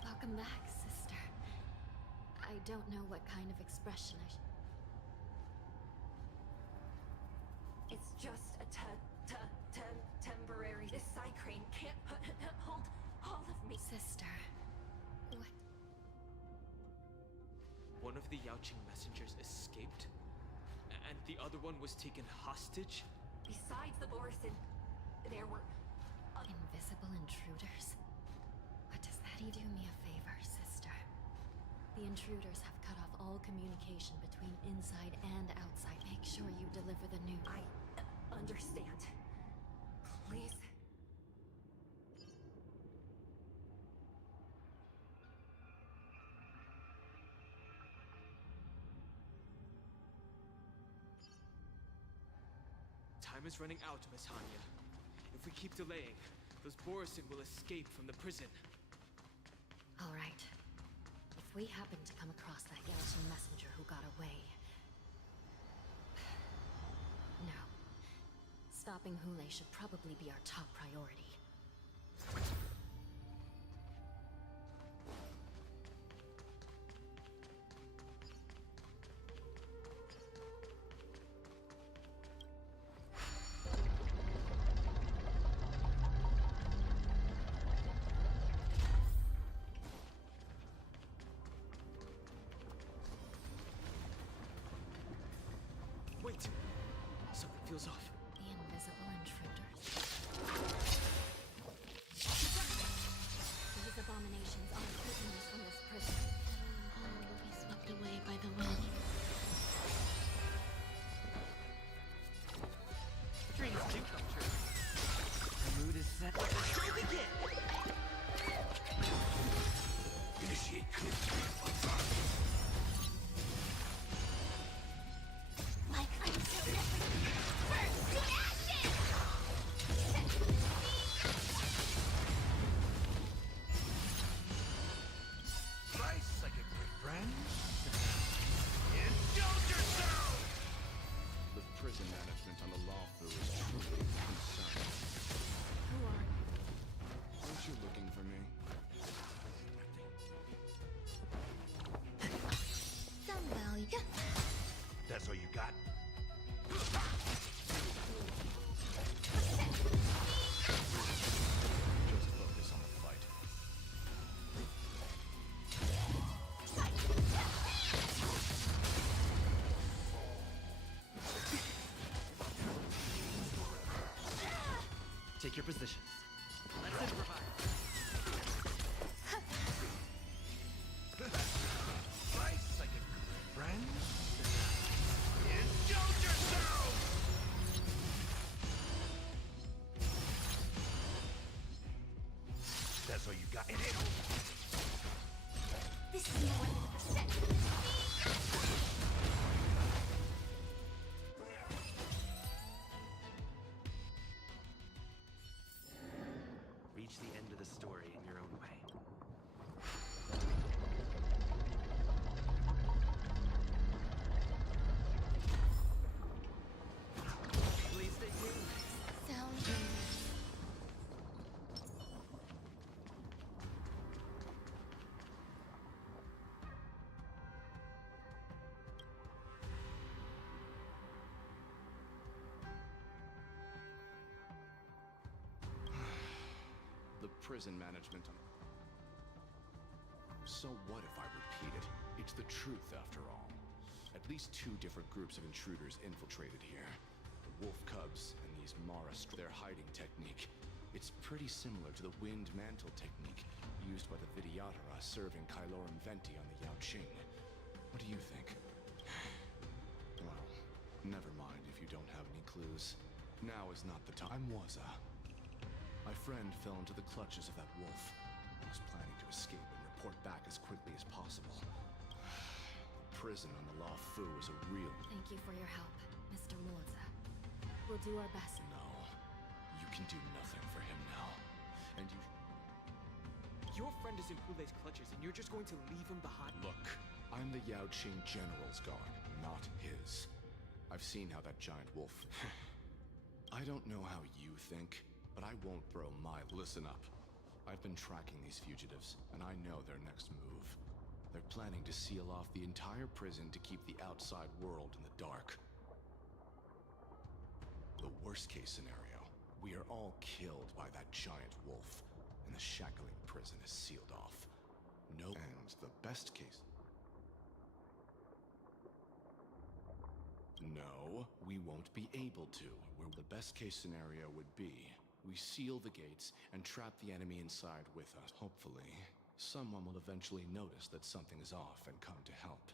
Welcome back, sister. I don't know what kind of expression I should... It's just a temporary... This Psycrane can't hold all of me. Sister... What? One of the Yaoqing messengers escaped? And the other one was taken hostage? Besides the Borisin, there were... Invisible intruders? What does that even do me a favor, sister? The intruders have cut off all communication between inside and outside. Make sure you deliver the news. I understand. Please. Time is running out, Miss Hanya. If we keep delaying, those Borisin will escape from the prison. All right. If we happen to come across that Yaoqing messenger who got away... No. Stopping Hule should probably be our top priority. Wait! Something feels off. The invisible intruders. you got? Just focus on the fight. Take your positions. Let's improvise. Nice, like a good friend. Indulge yourself! That's all you got in it? This is more than a percent. Reach the end of the story in your own way. Please stay tuned. Sounds The prison management. So what if I repeat it? It's the truth after all. At least 2 different groups of intruders infiltrated here. The wolf cubs and these Maras. Their hiding technique. It's pretty similar to the wind mantle technique used by the Vidyadhara serving Kailorum Venti on the Yaoqing. What do you think? Well, never mind if you don't have any clues. Now is not the time. Waza. My friend fell into the clutches of that wolf. I was planning to escape and report back as quickly as possible. The prison on the La Fu is a real... Thank you for your help, Mr. Muoza. We'll do our best. No. You can do nothing for him now. And you... Your friend is in Hulei's clutches, and you're just going to leave him behind? Look, I'm the Yaoqing General's guard, not his. I've seen how that giant wolf... I don't know how you think, but I won't throw my... Listen up. I've been tracking these fugitives, and I know their next move. They're planning to seal off the entire prison to keep the outside world in the dark. The worst-case scenario, we are all killed by that giant wolf, and the shackling prison is sealed off. No... And the best case... No, we won't be able to. Where the best case scenario would be, we seal the gates and trap the enemy inside with us. Hopefully, someone will eventually notice that something is off and come to help.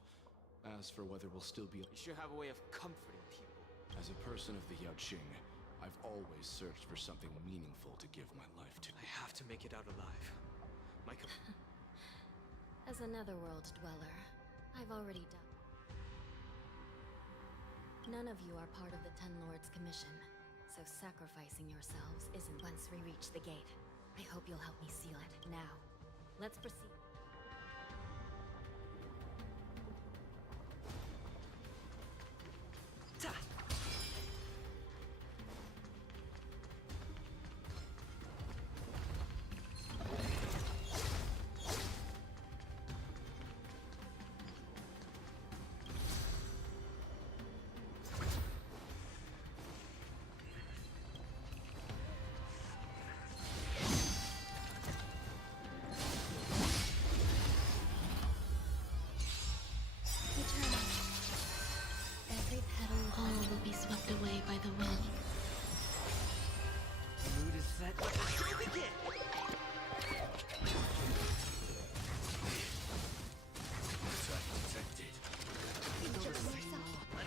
As for whether we'll still be... You should have a way of comforting people. As a person of the Yaoqing, I've always searched for something meaningful to give my life to. I have to make it out alive. My As a netherworld dweller, I've already done. None of you are part of the Ten Lords Commission, so sacrificing yourselves isn't once we reach the gate. I hope you'll help me seal it. Now, let's proceed. All will be swept away by the wind. The mood is set. Let the show begin! Detected. Let's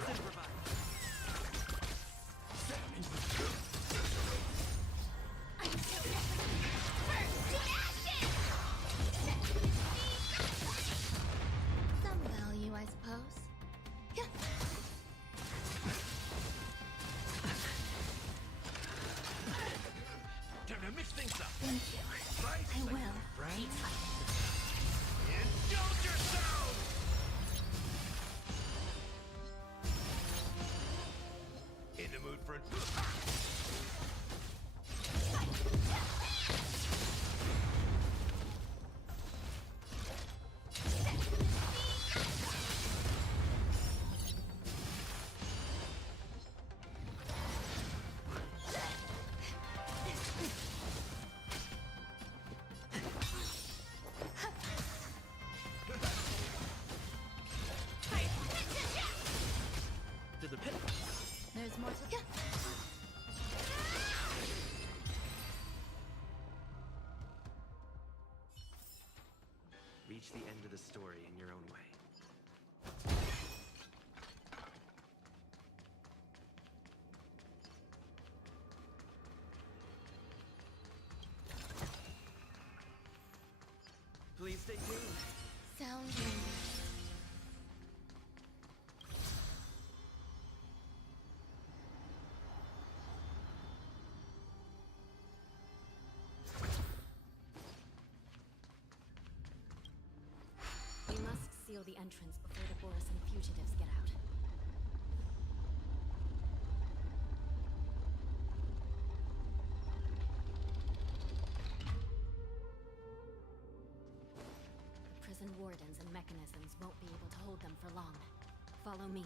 improvise. I'm so ready. Burst to ashes! Some value, I suppose. more to... Reach the end of the story in your own way. Please stay tuned. Sounds dangerous. We must seal the entrance before the Borisan fugitives get out. The prison wardens and mechanisms won't be able to hold them for long. Follow me.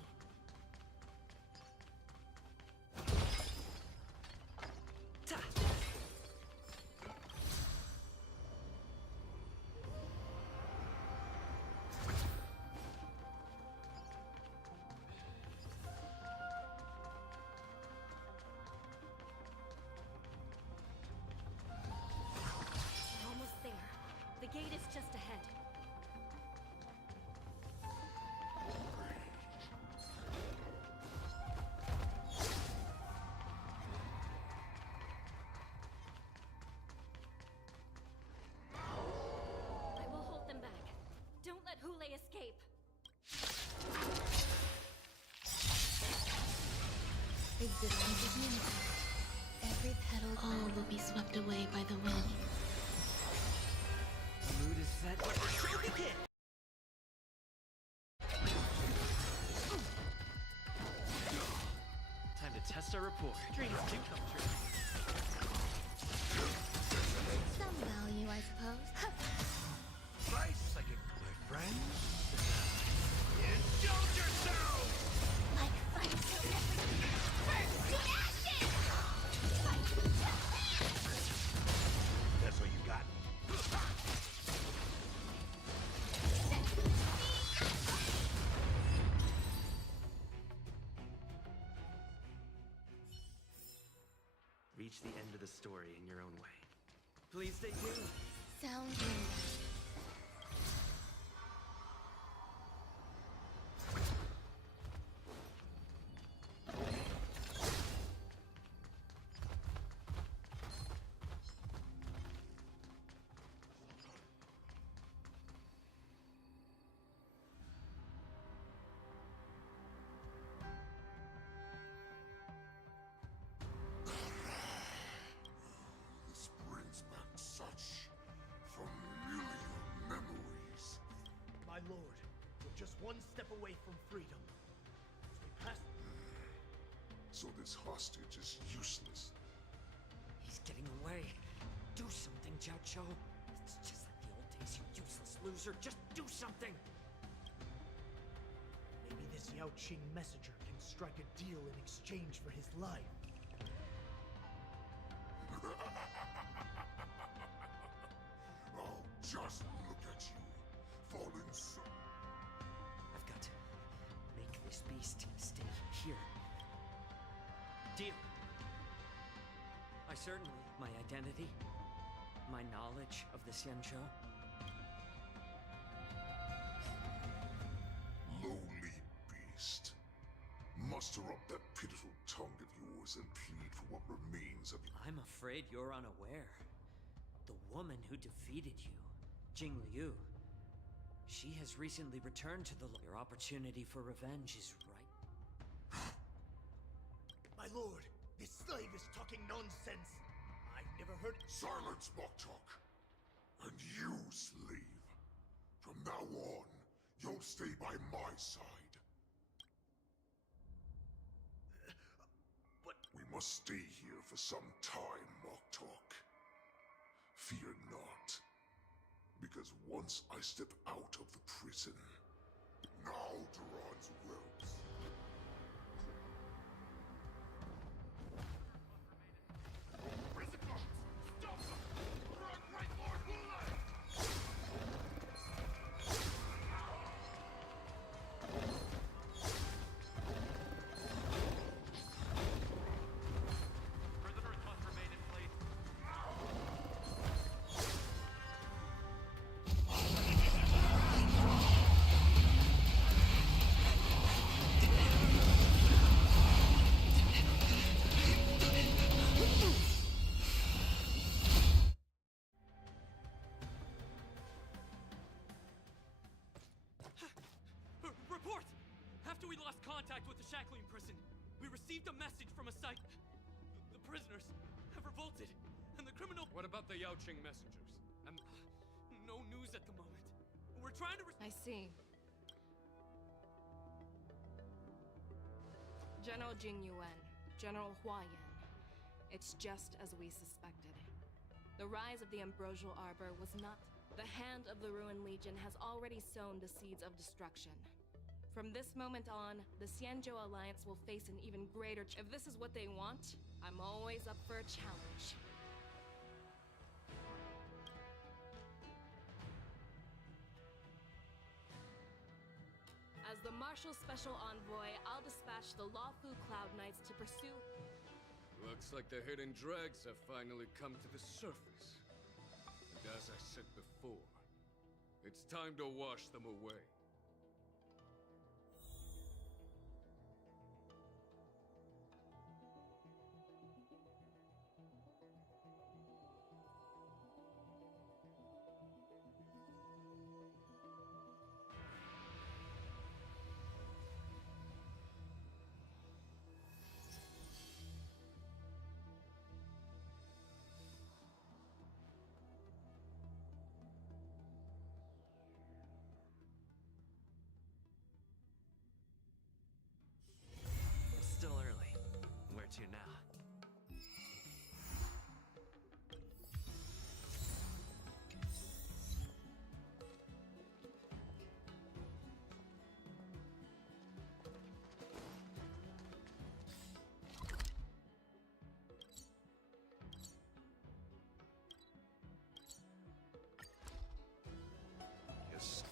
We're almost there. The gate is just ahead. I will hold them back. Don't let Hule escape. Existence is limited. Every petal, all will be swept away by the wind. Mood is set. Show begin! Time to test our rapport. Dreams do come true. Some value, I suppose. Price second, my friend. Indulge yourself! Like fun to everything. First to ashes! That's what you got? Reach the end of the story in your own way. Please stay tuned. Sounds dangerous. This brings back such familiar memories. My lord, we're just one step away from freedom. As we pass... So this hostage is useless. He's getting away. Do something, Jiao Cho. It's just like the old days, you useless loser. Just do something! Maybe this Yao Qing messenger can strike a deal in exchange for his life. Oh, just look at you, fallen so. I've got to make this beast stay here. Deal. I certainly... My identity, my knowledge of the Xianzhou. Lowly beast. Muster up that pitiful tongue of yours and plead for what remains of you. I'm afraid you're unaware. The woman who defeated you, Jing Liu, she has recently returned to the... Your opportunity for revenge is right. My lord, this slave is talking nonsense. I've never heard... Silence, Moktok. And you, slave. From now on, you'll stay by my side. But... We must stay here for some time, Moktok. Fear not. Because once I step out of the prison, now Duran's wills. Prison guards! Stop them! For our great Lord Wulai! received a message from a site. The prisoners have revolted, and the criminal... What about the Yaoqing messengers? And no news at the moment. We're trying to... I see. General Jing Yuan, General Hua Yan. It's just as we suspected. The rise of the Ambrosial Arbor was not... The hand of the Ruined Legion has already sown the seeds of destruction. From this moment on, the Xianzhou Alliance will face an even greater... If this is what they want, I'm always up for a challenge. As the Marshal Special Envoy, I'll dispatch the Lawfu Cloud Knights to pursue... Looks like the hidden dregs have finally come to the surface. And as I said before, it's time to wash them away. Still early. Where to now? Yes.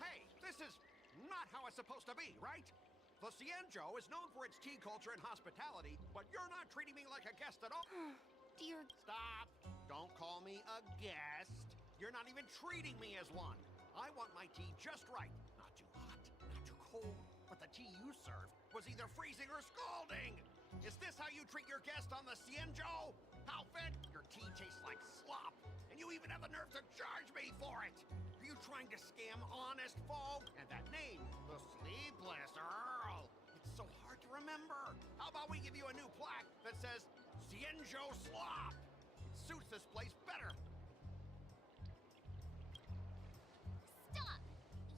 Hey, this is not how it's supposed to be, right? The Xianzhou is known for its tea culture and hospitality, but you're not treating me like a guest at all. Dear... Stop! Don't call me a guest. You're not even treating me as one. I want my tea just right. Not too hot, not too cold. But the tea you served was either freezing or scalding. Is this how you treat your guest on the Xianzhou? How fed? Your tea tastes like slop. And you even have the nerve to charge me for it. Are you trying to scam honest folk? And that name, the Sleepless Earl. It's so hard to remember. How about we give you a new plaque that says Xianzhou Slop? It suits this place better. Stop!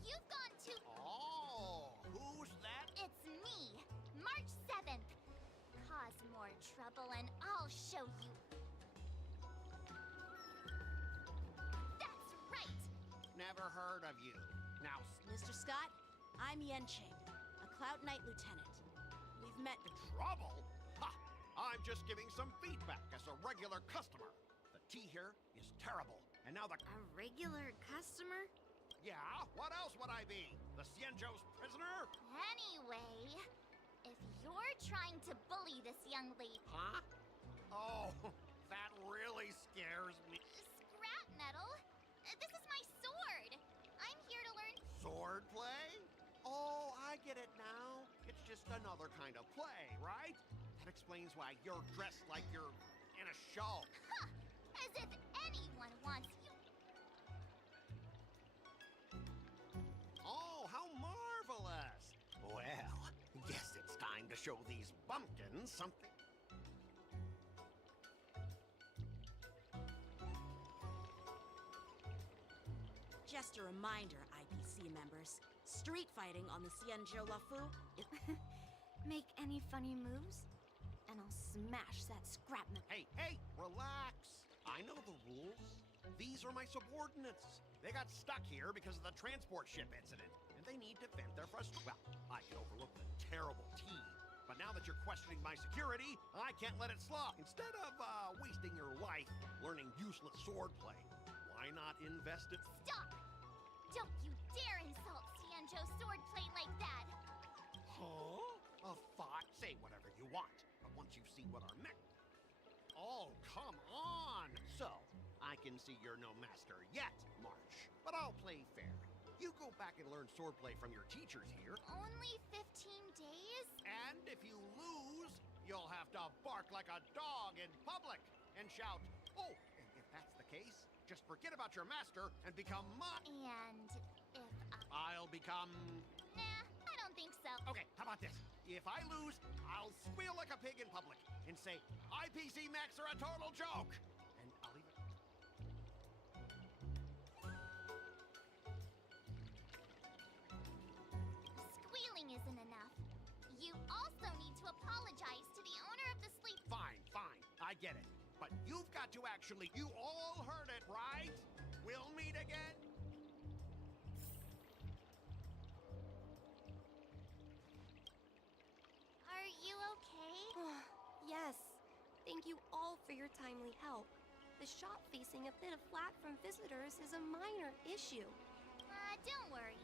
You've gone too... Oh, who's that? It's me, March 7th. Cause more trouble and I'll show you. That's right! Never heard of you. Now, Mr. Scott, I'm Yenching, a Cloud Knight Lieutenant. We've met... Trouble? Ha! I'm just giving some feedback as a regular customer. The tea here is terrible, and now the... A regular customer? Yeah? What else would I be? The Xianzhou's prisoner? Anyway, if you're trying to bully this young lady... Huh? Oh, that really scares me. Scrap metal? This is my sword! I'm here to learn... Sword play? Oh, I get it now. It's just another kind of play, right? That explains why you're dressed like you're in a show. Huh! As if anyone wants you... Oh, how marvelous! Well, guess it's time to show these bumpkins something. Just a reminder, IPC members. Street fighting on the Xianzhou Lafu... Make any funny moves? And I'll smash that scrap metal. Hey, hey, relax. I know the rules. These are my subordinates. They got stuck here because of the transport ship incident, and they need to vent their frustration. Well, I can overlook the terrible tea, but now that you're questioning my security, I can't let it slop. Instead of wasting your life learning useless swordplay, why not invest it? Stop! Don't you dare insult Xianzhou swordplay like that! Huh? A thought? Say whatever you want, but once you've seen what our mech... Oh, come can see you're no master yet, March. But I'll play fair. You go back and learn swordplay from your teachers here. Only 15 days? And if you lose, you'll have to bark like a dog in public and shout, oh, and if that's the case, just forget about your master and become my... And if I'll become... Nah, I don't think so. Okay, how about this? If I lose, I'll squeal like a pig in public and say, IPC mechs are a total joke! And I'll leave it. Squealing isn't enough. You also need to apologize to the owner of the sleep... Fine, I get it. But you've got to actually... You all heard it, right? We'll meet again? Are you okay? Yes. Thank you all for your timely help. The shop facing a bit of flack from visitors is a minor issue. Don't worry.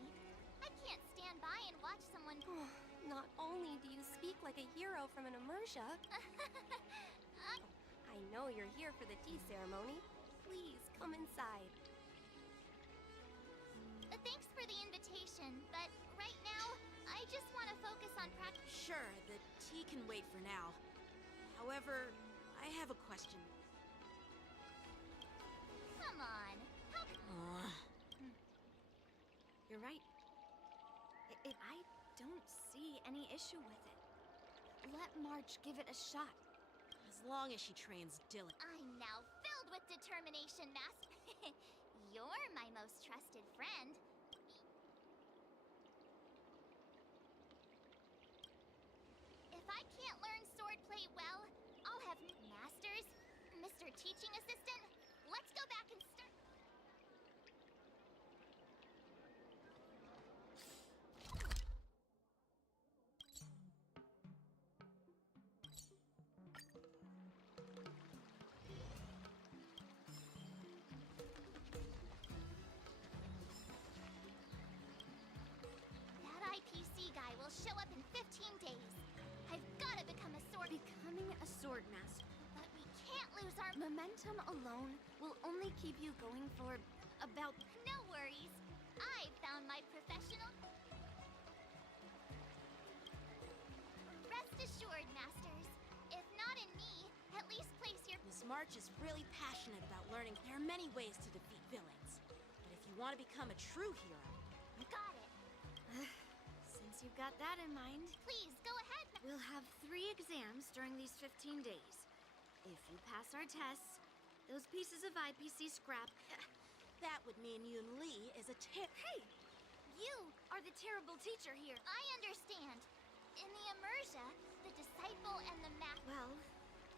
I can't stand by and watch someone... Not only do you speak like a hero from an immersia... I know you're here for the tea ceremony. Please, come inside. Thanks for the invitation, but right now, I just want to focus on practice. Sure, the tea can wait for now. However, I have a question. Come on. How... You're right. I don't see any issue with it. Let March give it a shot. As long as she trains Dylan. I'm now filled with determination, Master. You're my most trusted friend. If I can't learn swordplay well, I'll have masters, Mr. Teaching Assistant. Let's go back and start. That IPC guy will show up in 15 days. I've got to become a sword... Becoming a sword master. But we can't lose our... Momentum alone will only keep you going for about... No worries. I found my professional... Rest assured, Masters. If not in me, at least place your... Miss March is really passionate about learning. There are many ways to defeat villains. But if you want to become a true hero... Got it. Since you've got that in mind... Please, go ahead. We'll have 3 exams during these 15 days. If you pass our tests, those pieces of IPC scrap... That would mean Yoon Lee is a Hey! You are the terrible teacher here. I understand. In the immersia, the disciple and the Well,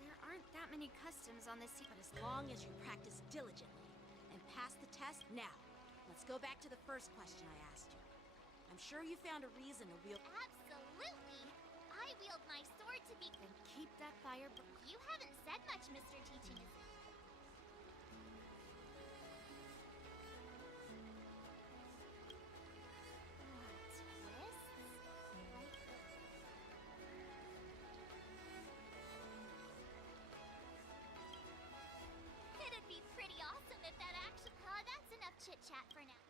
there aren't that many customs on this... But as long as you practice diligently and pass the test now, let's go back to the first question I asked you. I'm sure you found a reason to wield... Absolutely. I wield my sword to be... Then keep that fire... You haven't said much, Mr. Teaching Assistant. It'd be pretty awesome if that actually... that's enough chit-chat for now.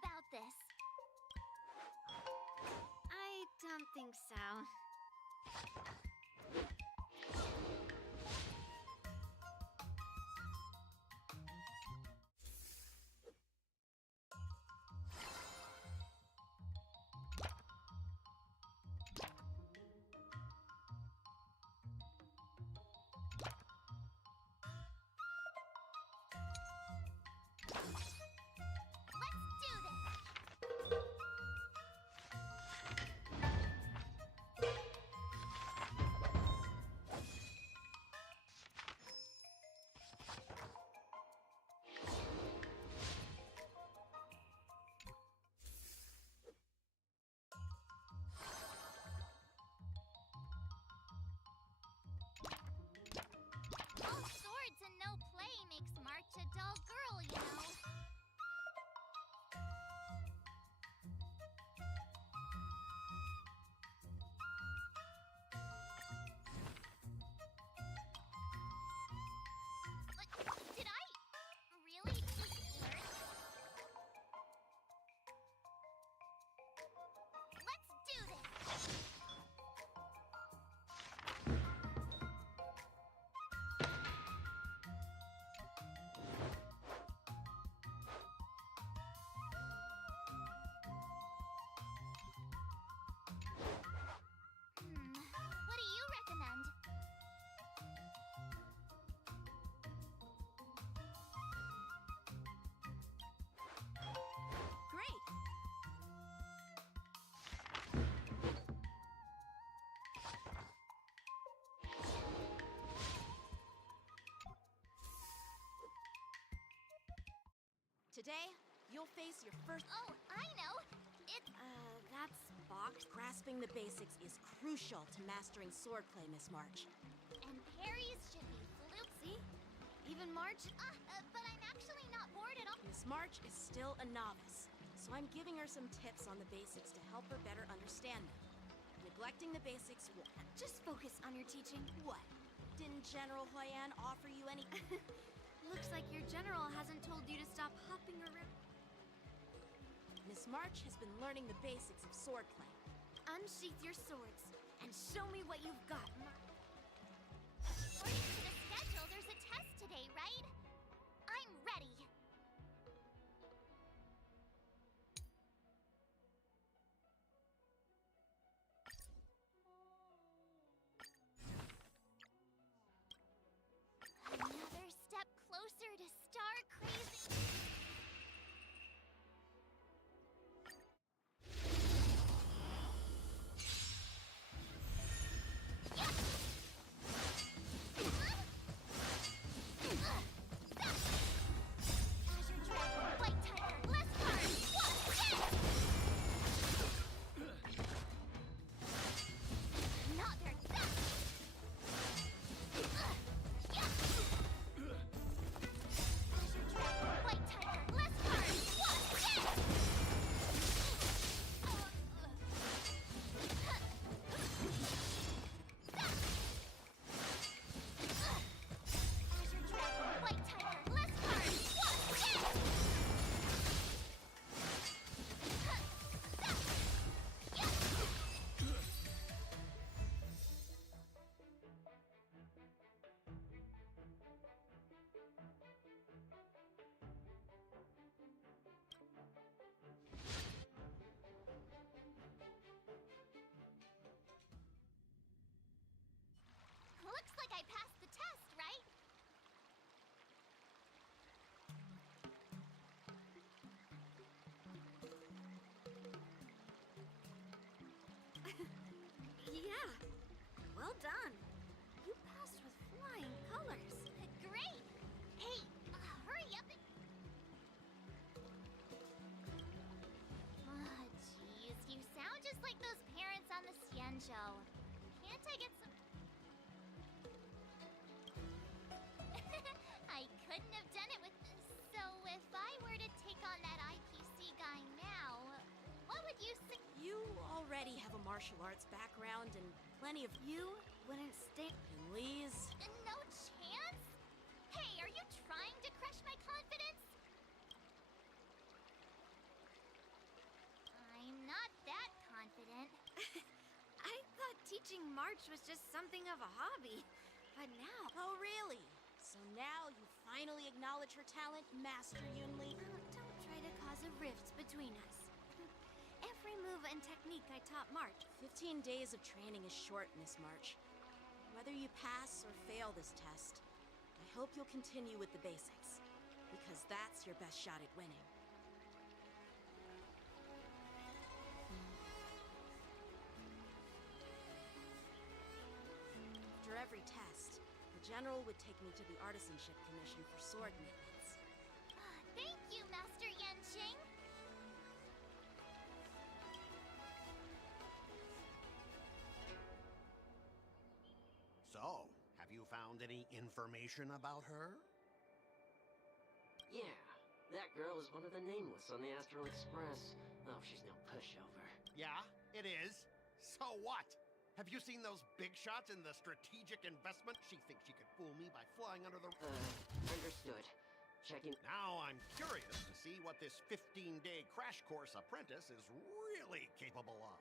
about this. I don't think so. All swords and no play makes March a dull girl, you know. Did I really just learn? Let's do this! What do you recommend? Great! Today, you'll face your first... Oh, I know! It's... that's box. Grasping the basics is crucial to mastering swordplay, Miss March. And parries should be fluke. See? Even March? But I'm actually not bored at all. Miss March is still a novice, so I'm giving her some tips on the basics to help her better understand them. Neglecting the basics will... Just focus on your teaching. What? Didn't General Huyan offer you any... Looks like your general hasn't told you to stop hopping around. Miss March has been learning the basics of swordplay. Unsheath your swords and show me what you've got, According to the schedule, there's a test today, right? I'm ready. Another step closer to star crazy. Looks like I passed the test, right? Yeah. Well done. You passed with flying colors. Great! Hey, hurry up and... Oh, jeez. You sound just like those parents on the Sien show. Can't I get some... I couldn't have done it with... So if I were to take on that IPC guy now, what would you say? You already have a martial arts background and plenty of... You wouldn't stay... Please? No chance? Hey, are you trying to crush my confidence? watching March was just something of a hobby. But now... Oh, really? So now you finally acknowledge her talent, Master Yunli? Don't try to cause a rift between us. Every move and technique I taught March. 15 days of training is short, Miss March. Whether you pass or fail this test, I hope you'll continue with the basics, because that's your best shot at winning. After every test, the General would take me to the Artisanship Commission for sword maintenance. Thank you, Master Yanqing. So, have you found any information about her? Yeah, that girl is one of the nameless on the Astral Express. Oh, she's no pushover. Yeah, it is. So what? Have you seen those big shots in the strategic investment? She thinks she could fool me by flying under the... Understood. Checking... Now I'm curious to see what this 15-day crash course apprentice is really capable of.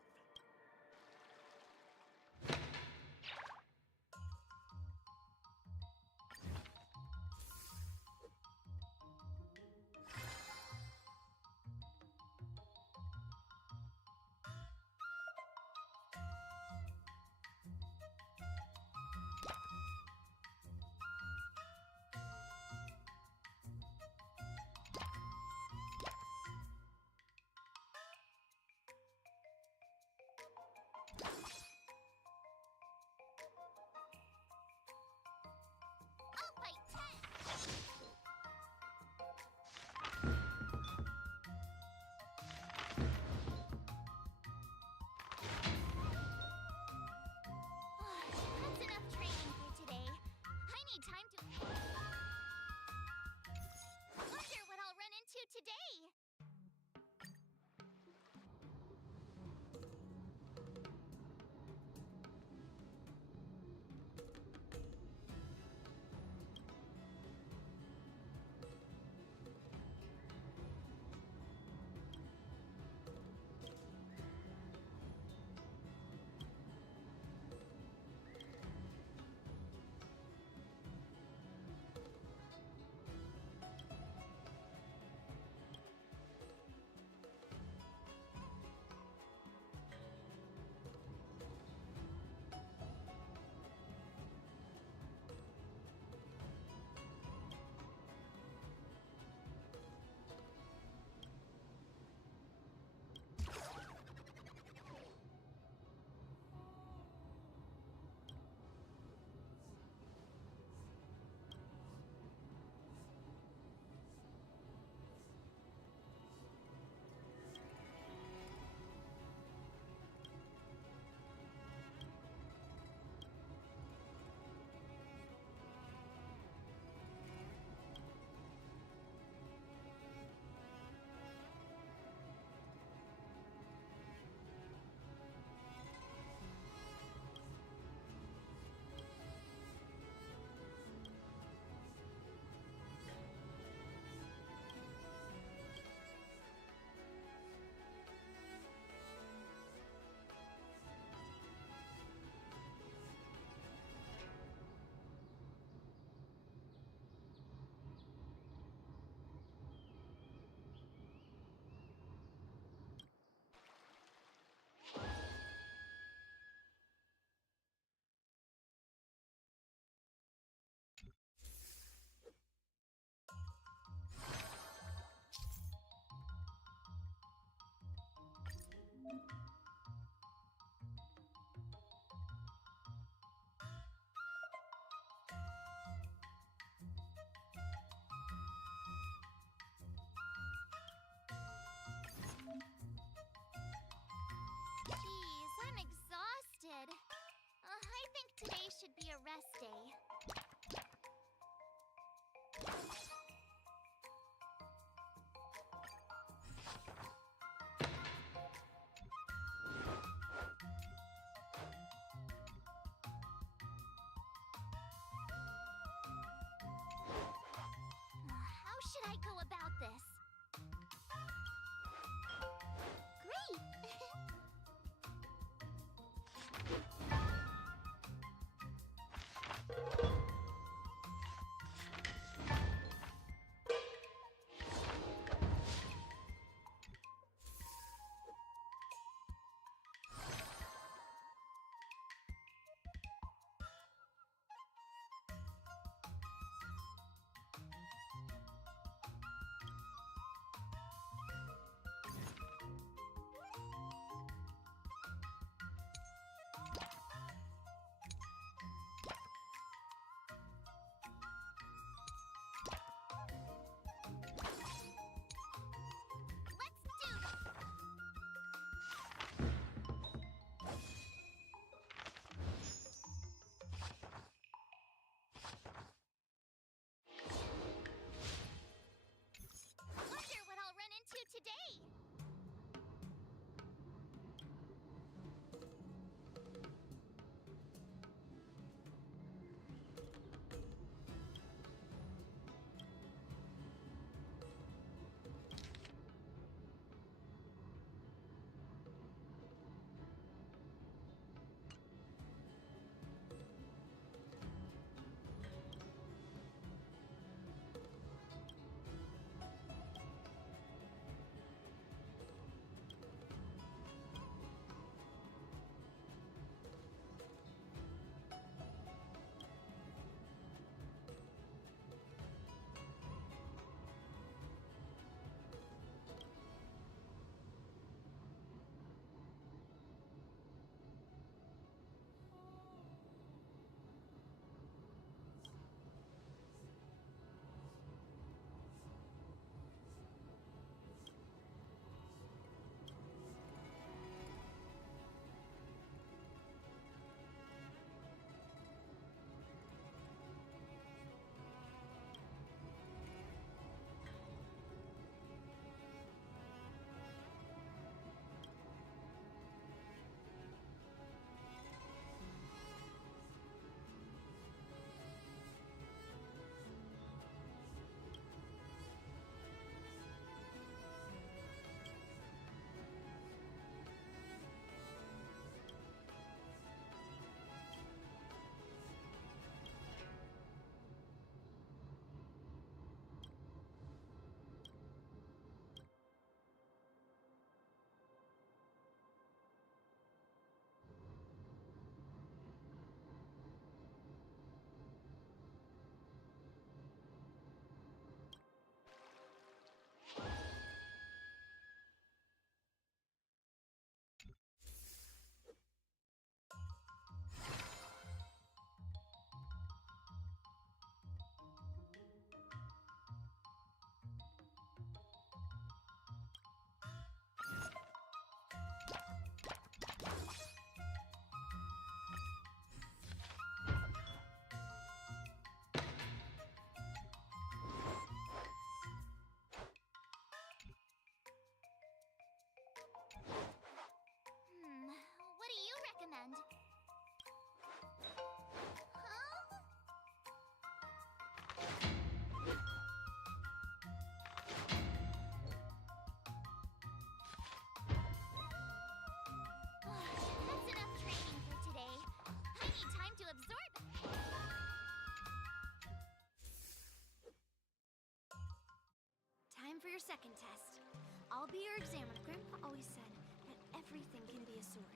for your second test. I'll be your examiner. Grandpa always said that everything can be a sword.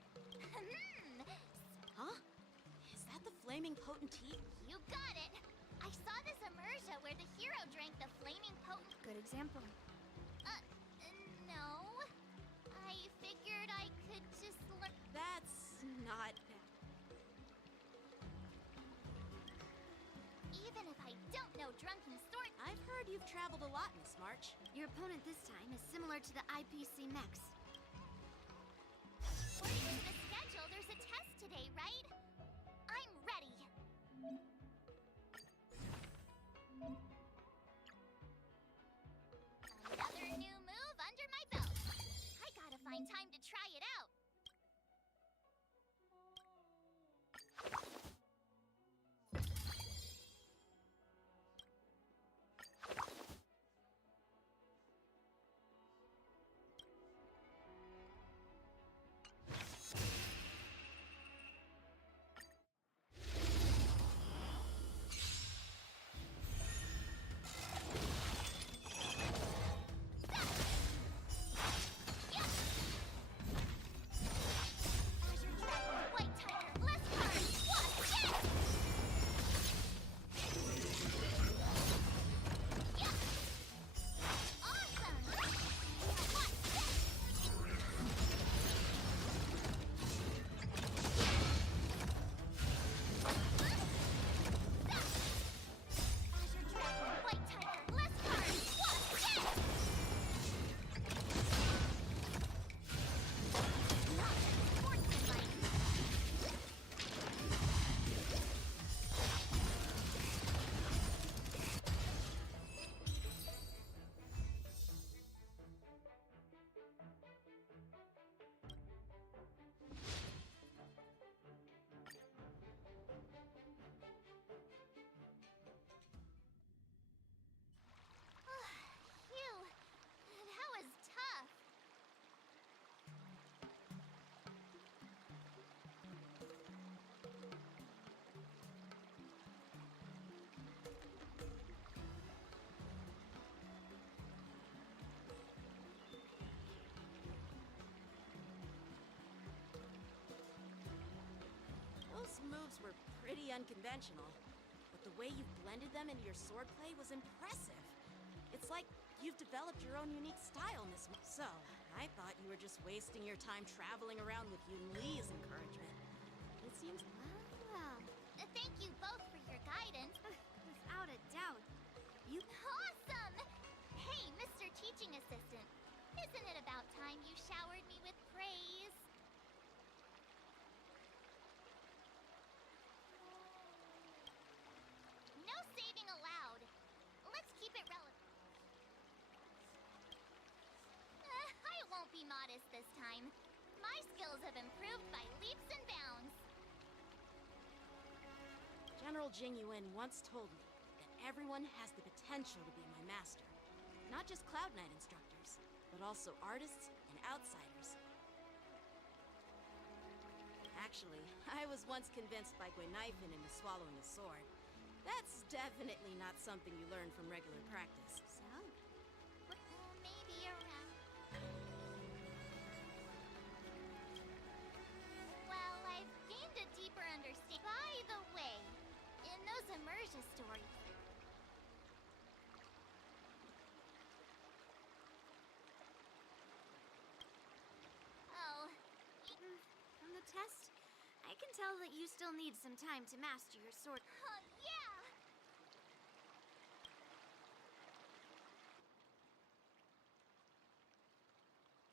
Huh? Is that the flaming potentate? You got it! I saw this immersion where the hero drank the flaming potent. Good example. No. I figured I could just learn. That's not bad. Even if I don't know drunken sword. I've heard you've traveled a lot, Miss March. Your opponent this time is similar to the IPC mechs. According to the schedule, there's a test today, right? I'm ready. Another new move under my belt. I gotta find time to try it out. Those moves were pretty unconventional, but the way you blended them into your swordplay was impressive. It's like you've developed your own unique style, Miss So, I thought you were just wasting your time traveling around with Yun Li's encouragement. It seems... Well, thank you both for your guidance. Without a doubt. You... Awesome! Hey, Mr. Teaching Assistant. Isn't it about time you showered me with praise? No saving allowed. Let's keep it relevant. I won't be modest this time. My skills have improved by leaps and bounds. General Jing Yuan once told me that everyone has the potential to be my master. Not just Cloud Knight instructors, but also artists and outsiders. Actually, I was once convinced by Guinaifen into swallowing a sword. That's definitely not something you learn from regular practice. So? Maybe around... Well, I've gained a deeper understanding. By the way, in those immersion stories... Oh... From the test, I can tell that you still need some time to master your sword. Yeah!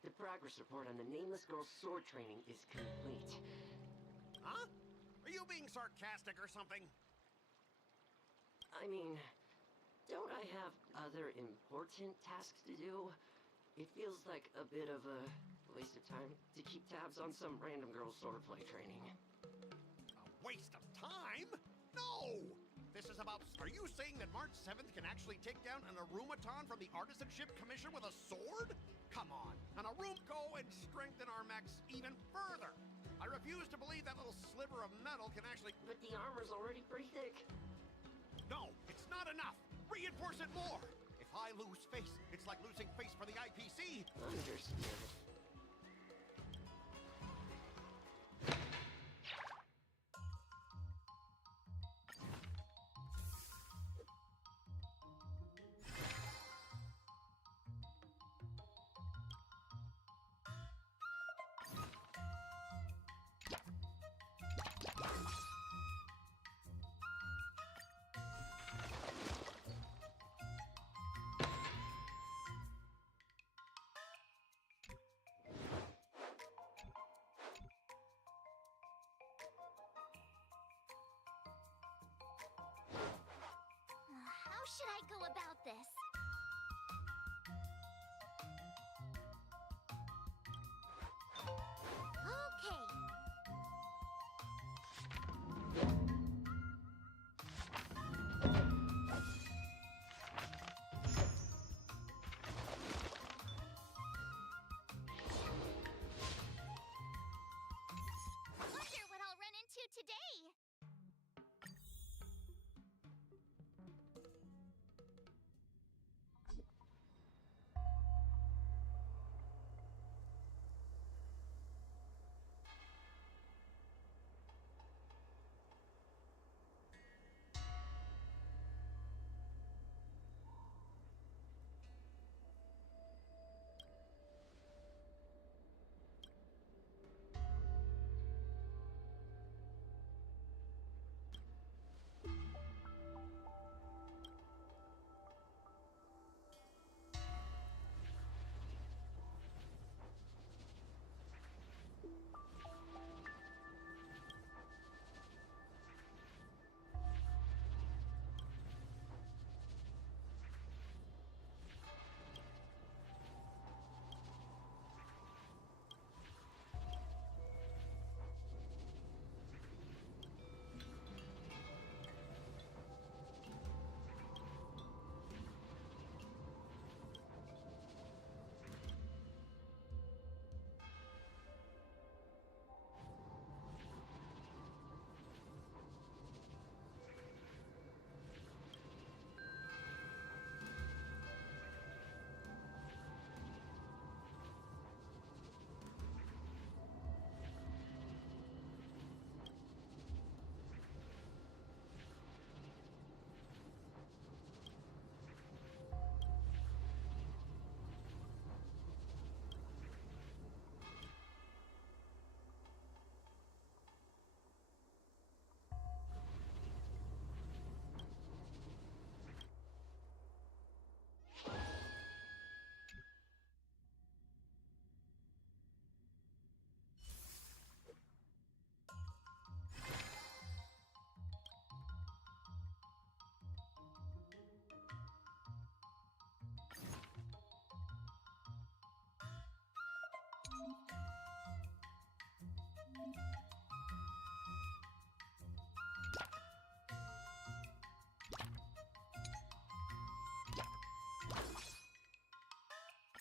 The progress report on the Nameless Girl's sword training is complete. Huh? Are you being sarcastic or something? I mean, don't I have other important tasks to do? It feels like a bit of a waste of time to keep tabs on some random girl's swordplay training. A waste of time? No! This is about... Are you saying that March 7th can actually take down an Arumaton from the Artisanship Commission with a sword? Come on, an Arum go and strengthen our mechs even further. I refuse to believe that little sliver of metal can actually... But the armor's already pretty thick. No, it's not enough. Reinforce it more. If I lose face, it's like losing face for the IPC. Understood. How should I go about this? Okay. Wonder what I'll run into today.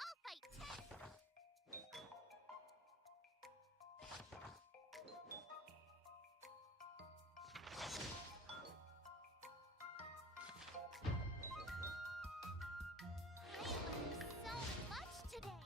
I'll fight 10. I learned so much today.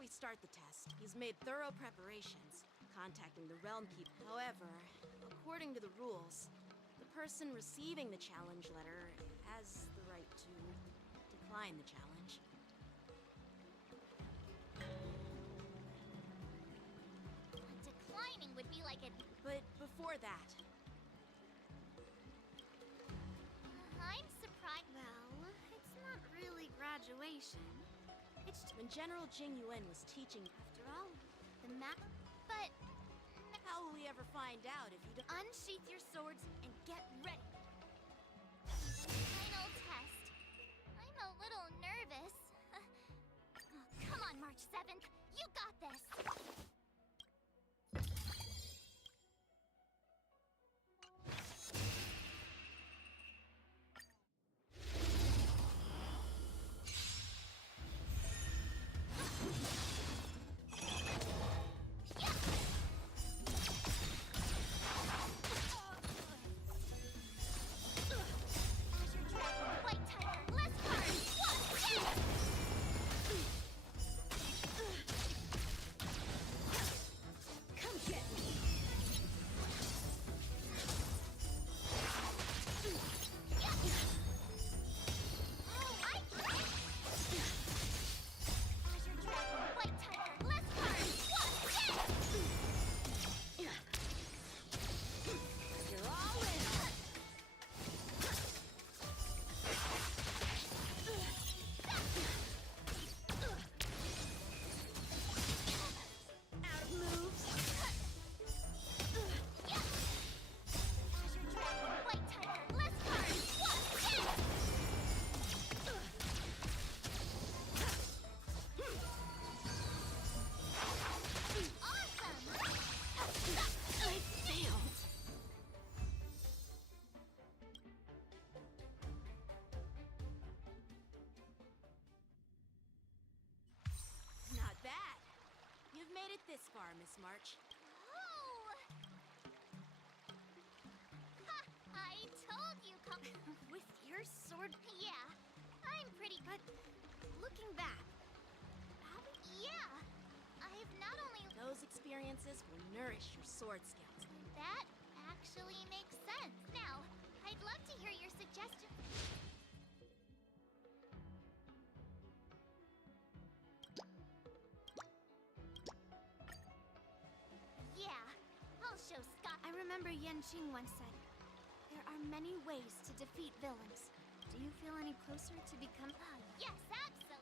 we start the test, he's made thorough preparations, contacting the Realm Keep. However, according to the rules, the person receiving the challenge letter has the right to decline the challenge. Declining would be like a... But before that... I'm surprised... Well, it's not really graduation. It's when General Jing Yuan was teaching... After all, the map... But... How will we ever find out if you don't... Unsheath your swords and get ready. Final test. I'm a little nervous. Come on, March 7th. You got this. This far, Miss March. Oh! Ha! I told you, with your sword. Yeah, I'm pretty good. Looking back, yeah, I've not only... Those experiences will nourish your sword skills. That actually makes sense. Now, I'd love to hear your suggestions. I remember Yanqing once said, there are many ways to defeat villains. Do you feel any closer to become... yes, absolutely!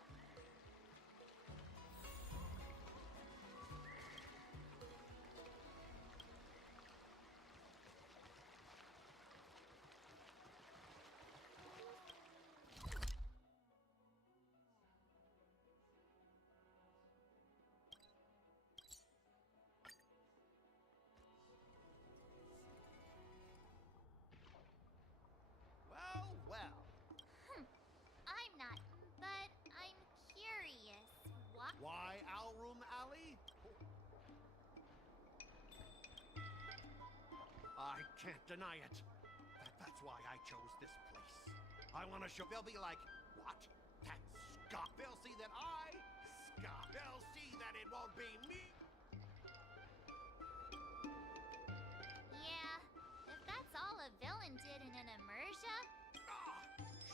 Why Alroom Alley? I can't deny it. That's why I chose this place. I want to show... They'll be like, what? That's Scott. They'll see that I... Scott. They'll see that it won't be me. Yeah, if that's all a villain did in an immersion...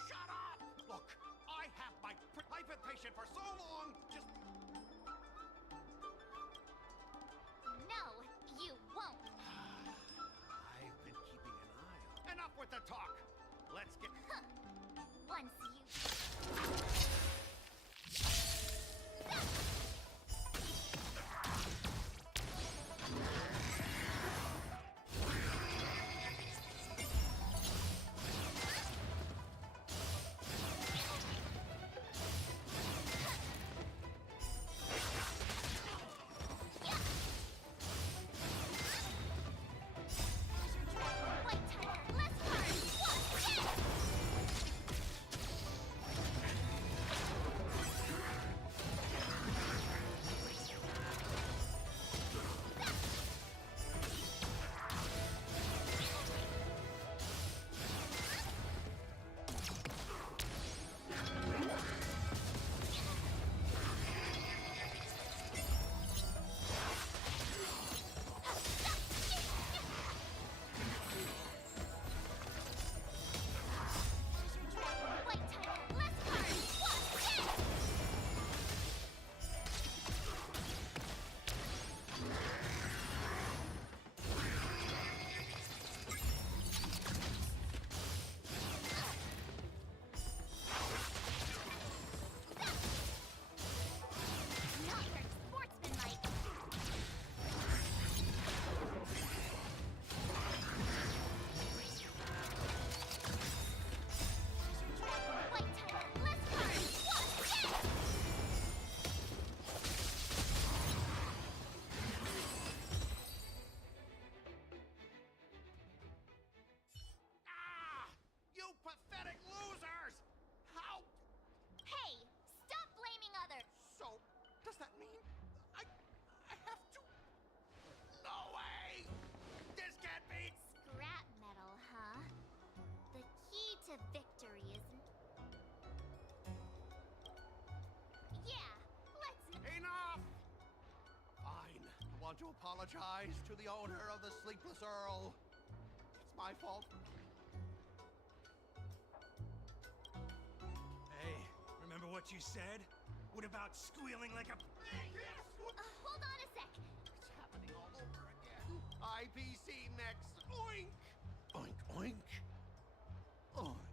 Shut up! Look, I have I've been patient for so long. Just... No, you won't. I've been keeping an eye on... Enough with the talk. Let's get... Once you... want to apologize to the owner of the Sleepless Earl. It's my fault. Hey, remember what you said? What about squealing like a... Hold on a sec. It's happening all over again. IPC next. Oink! Oink, oink. Oink.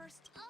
first. Oh!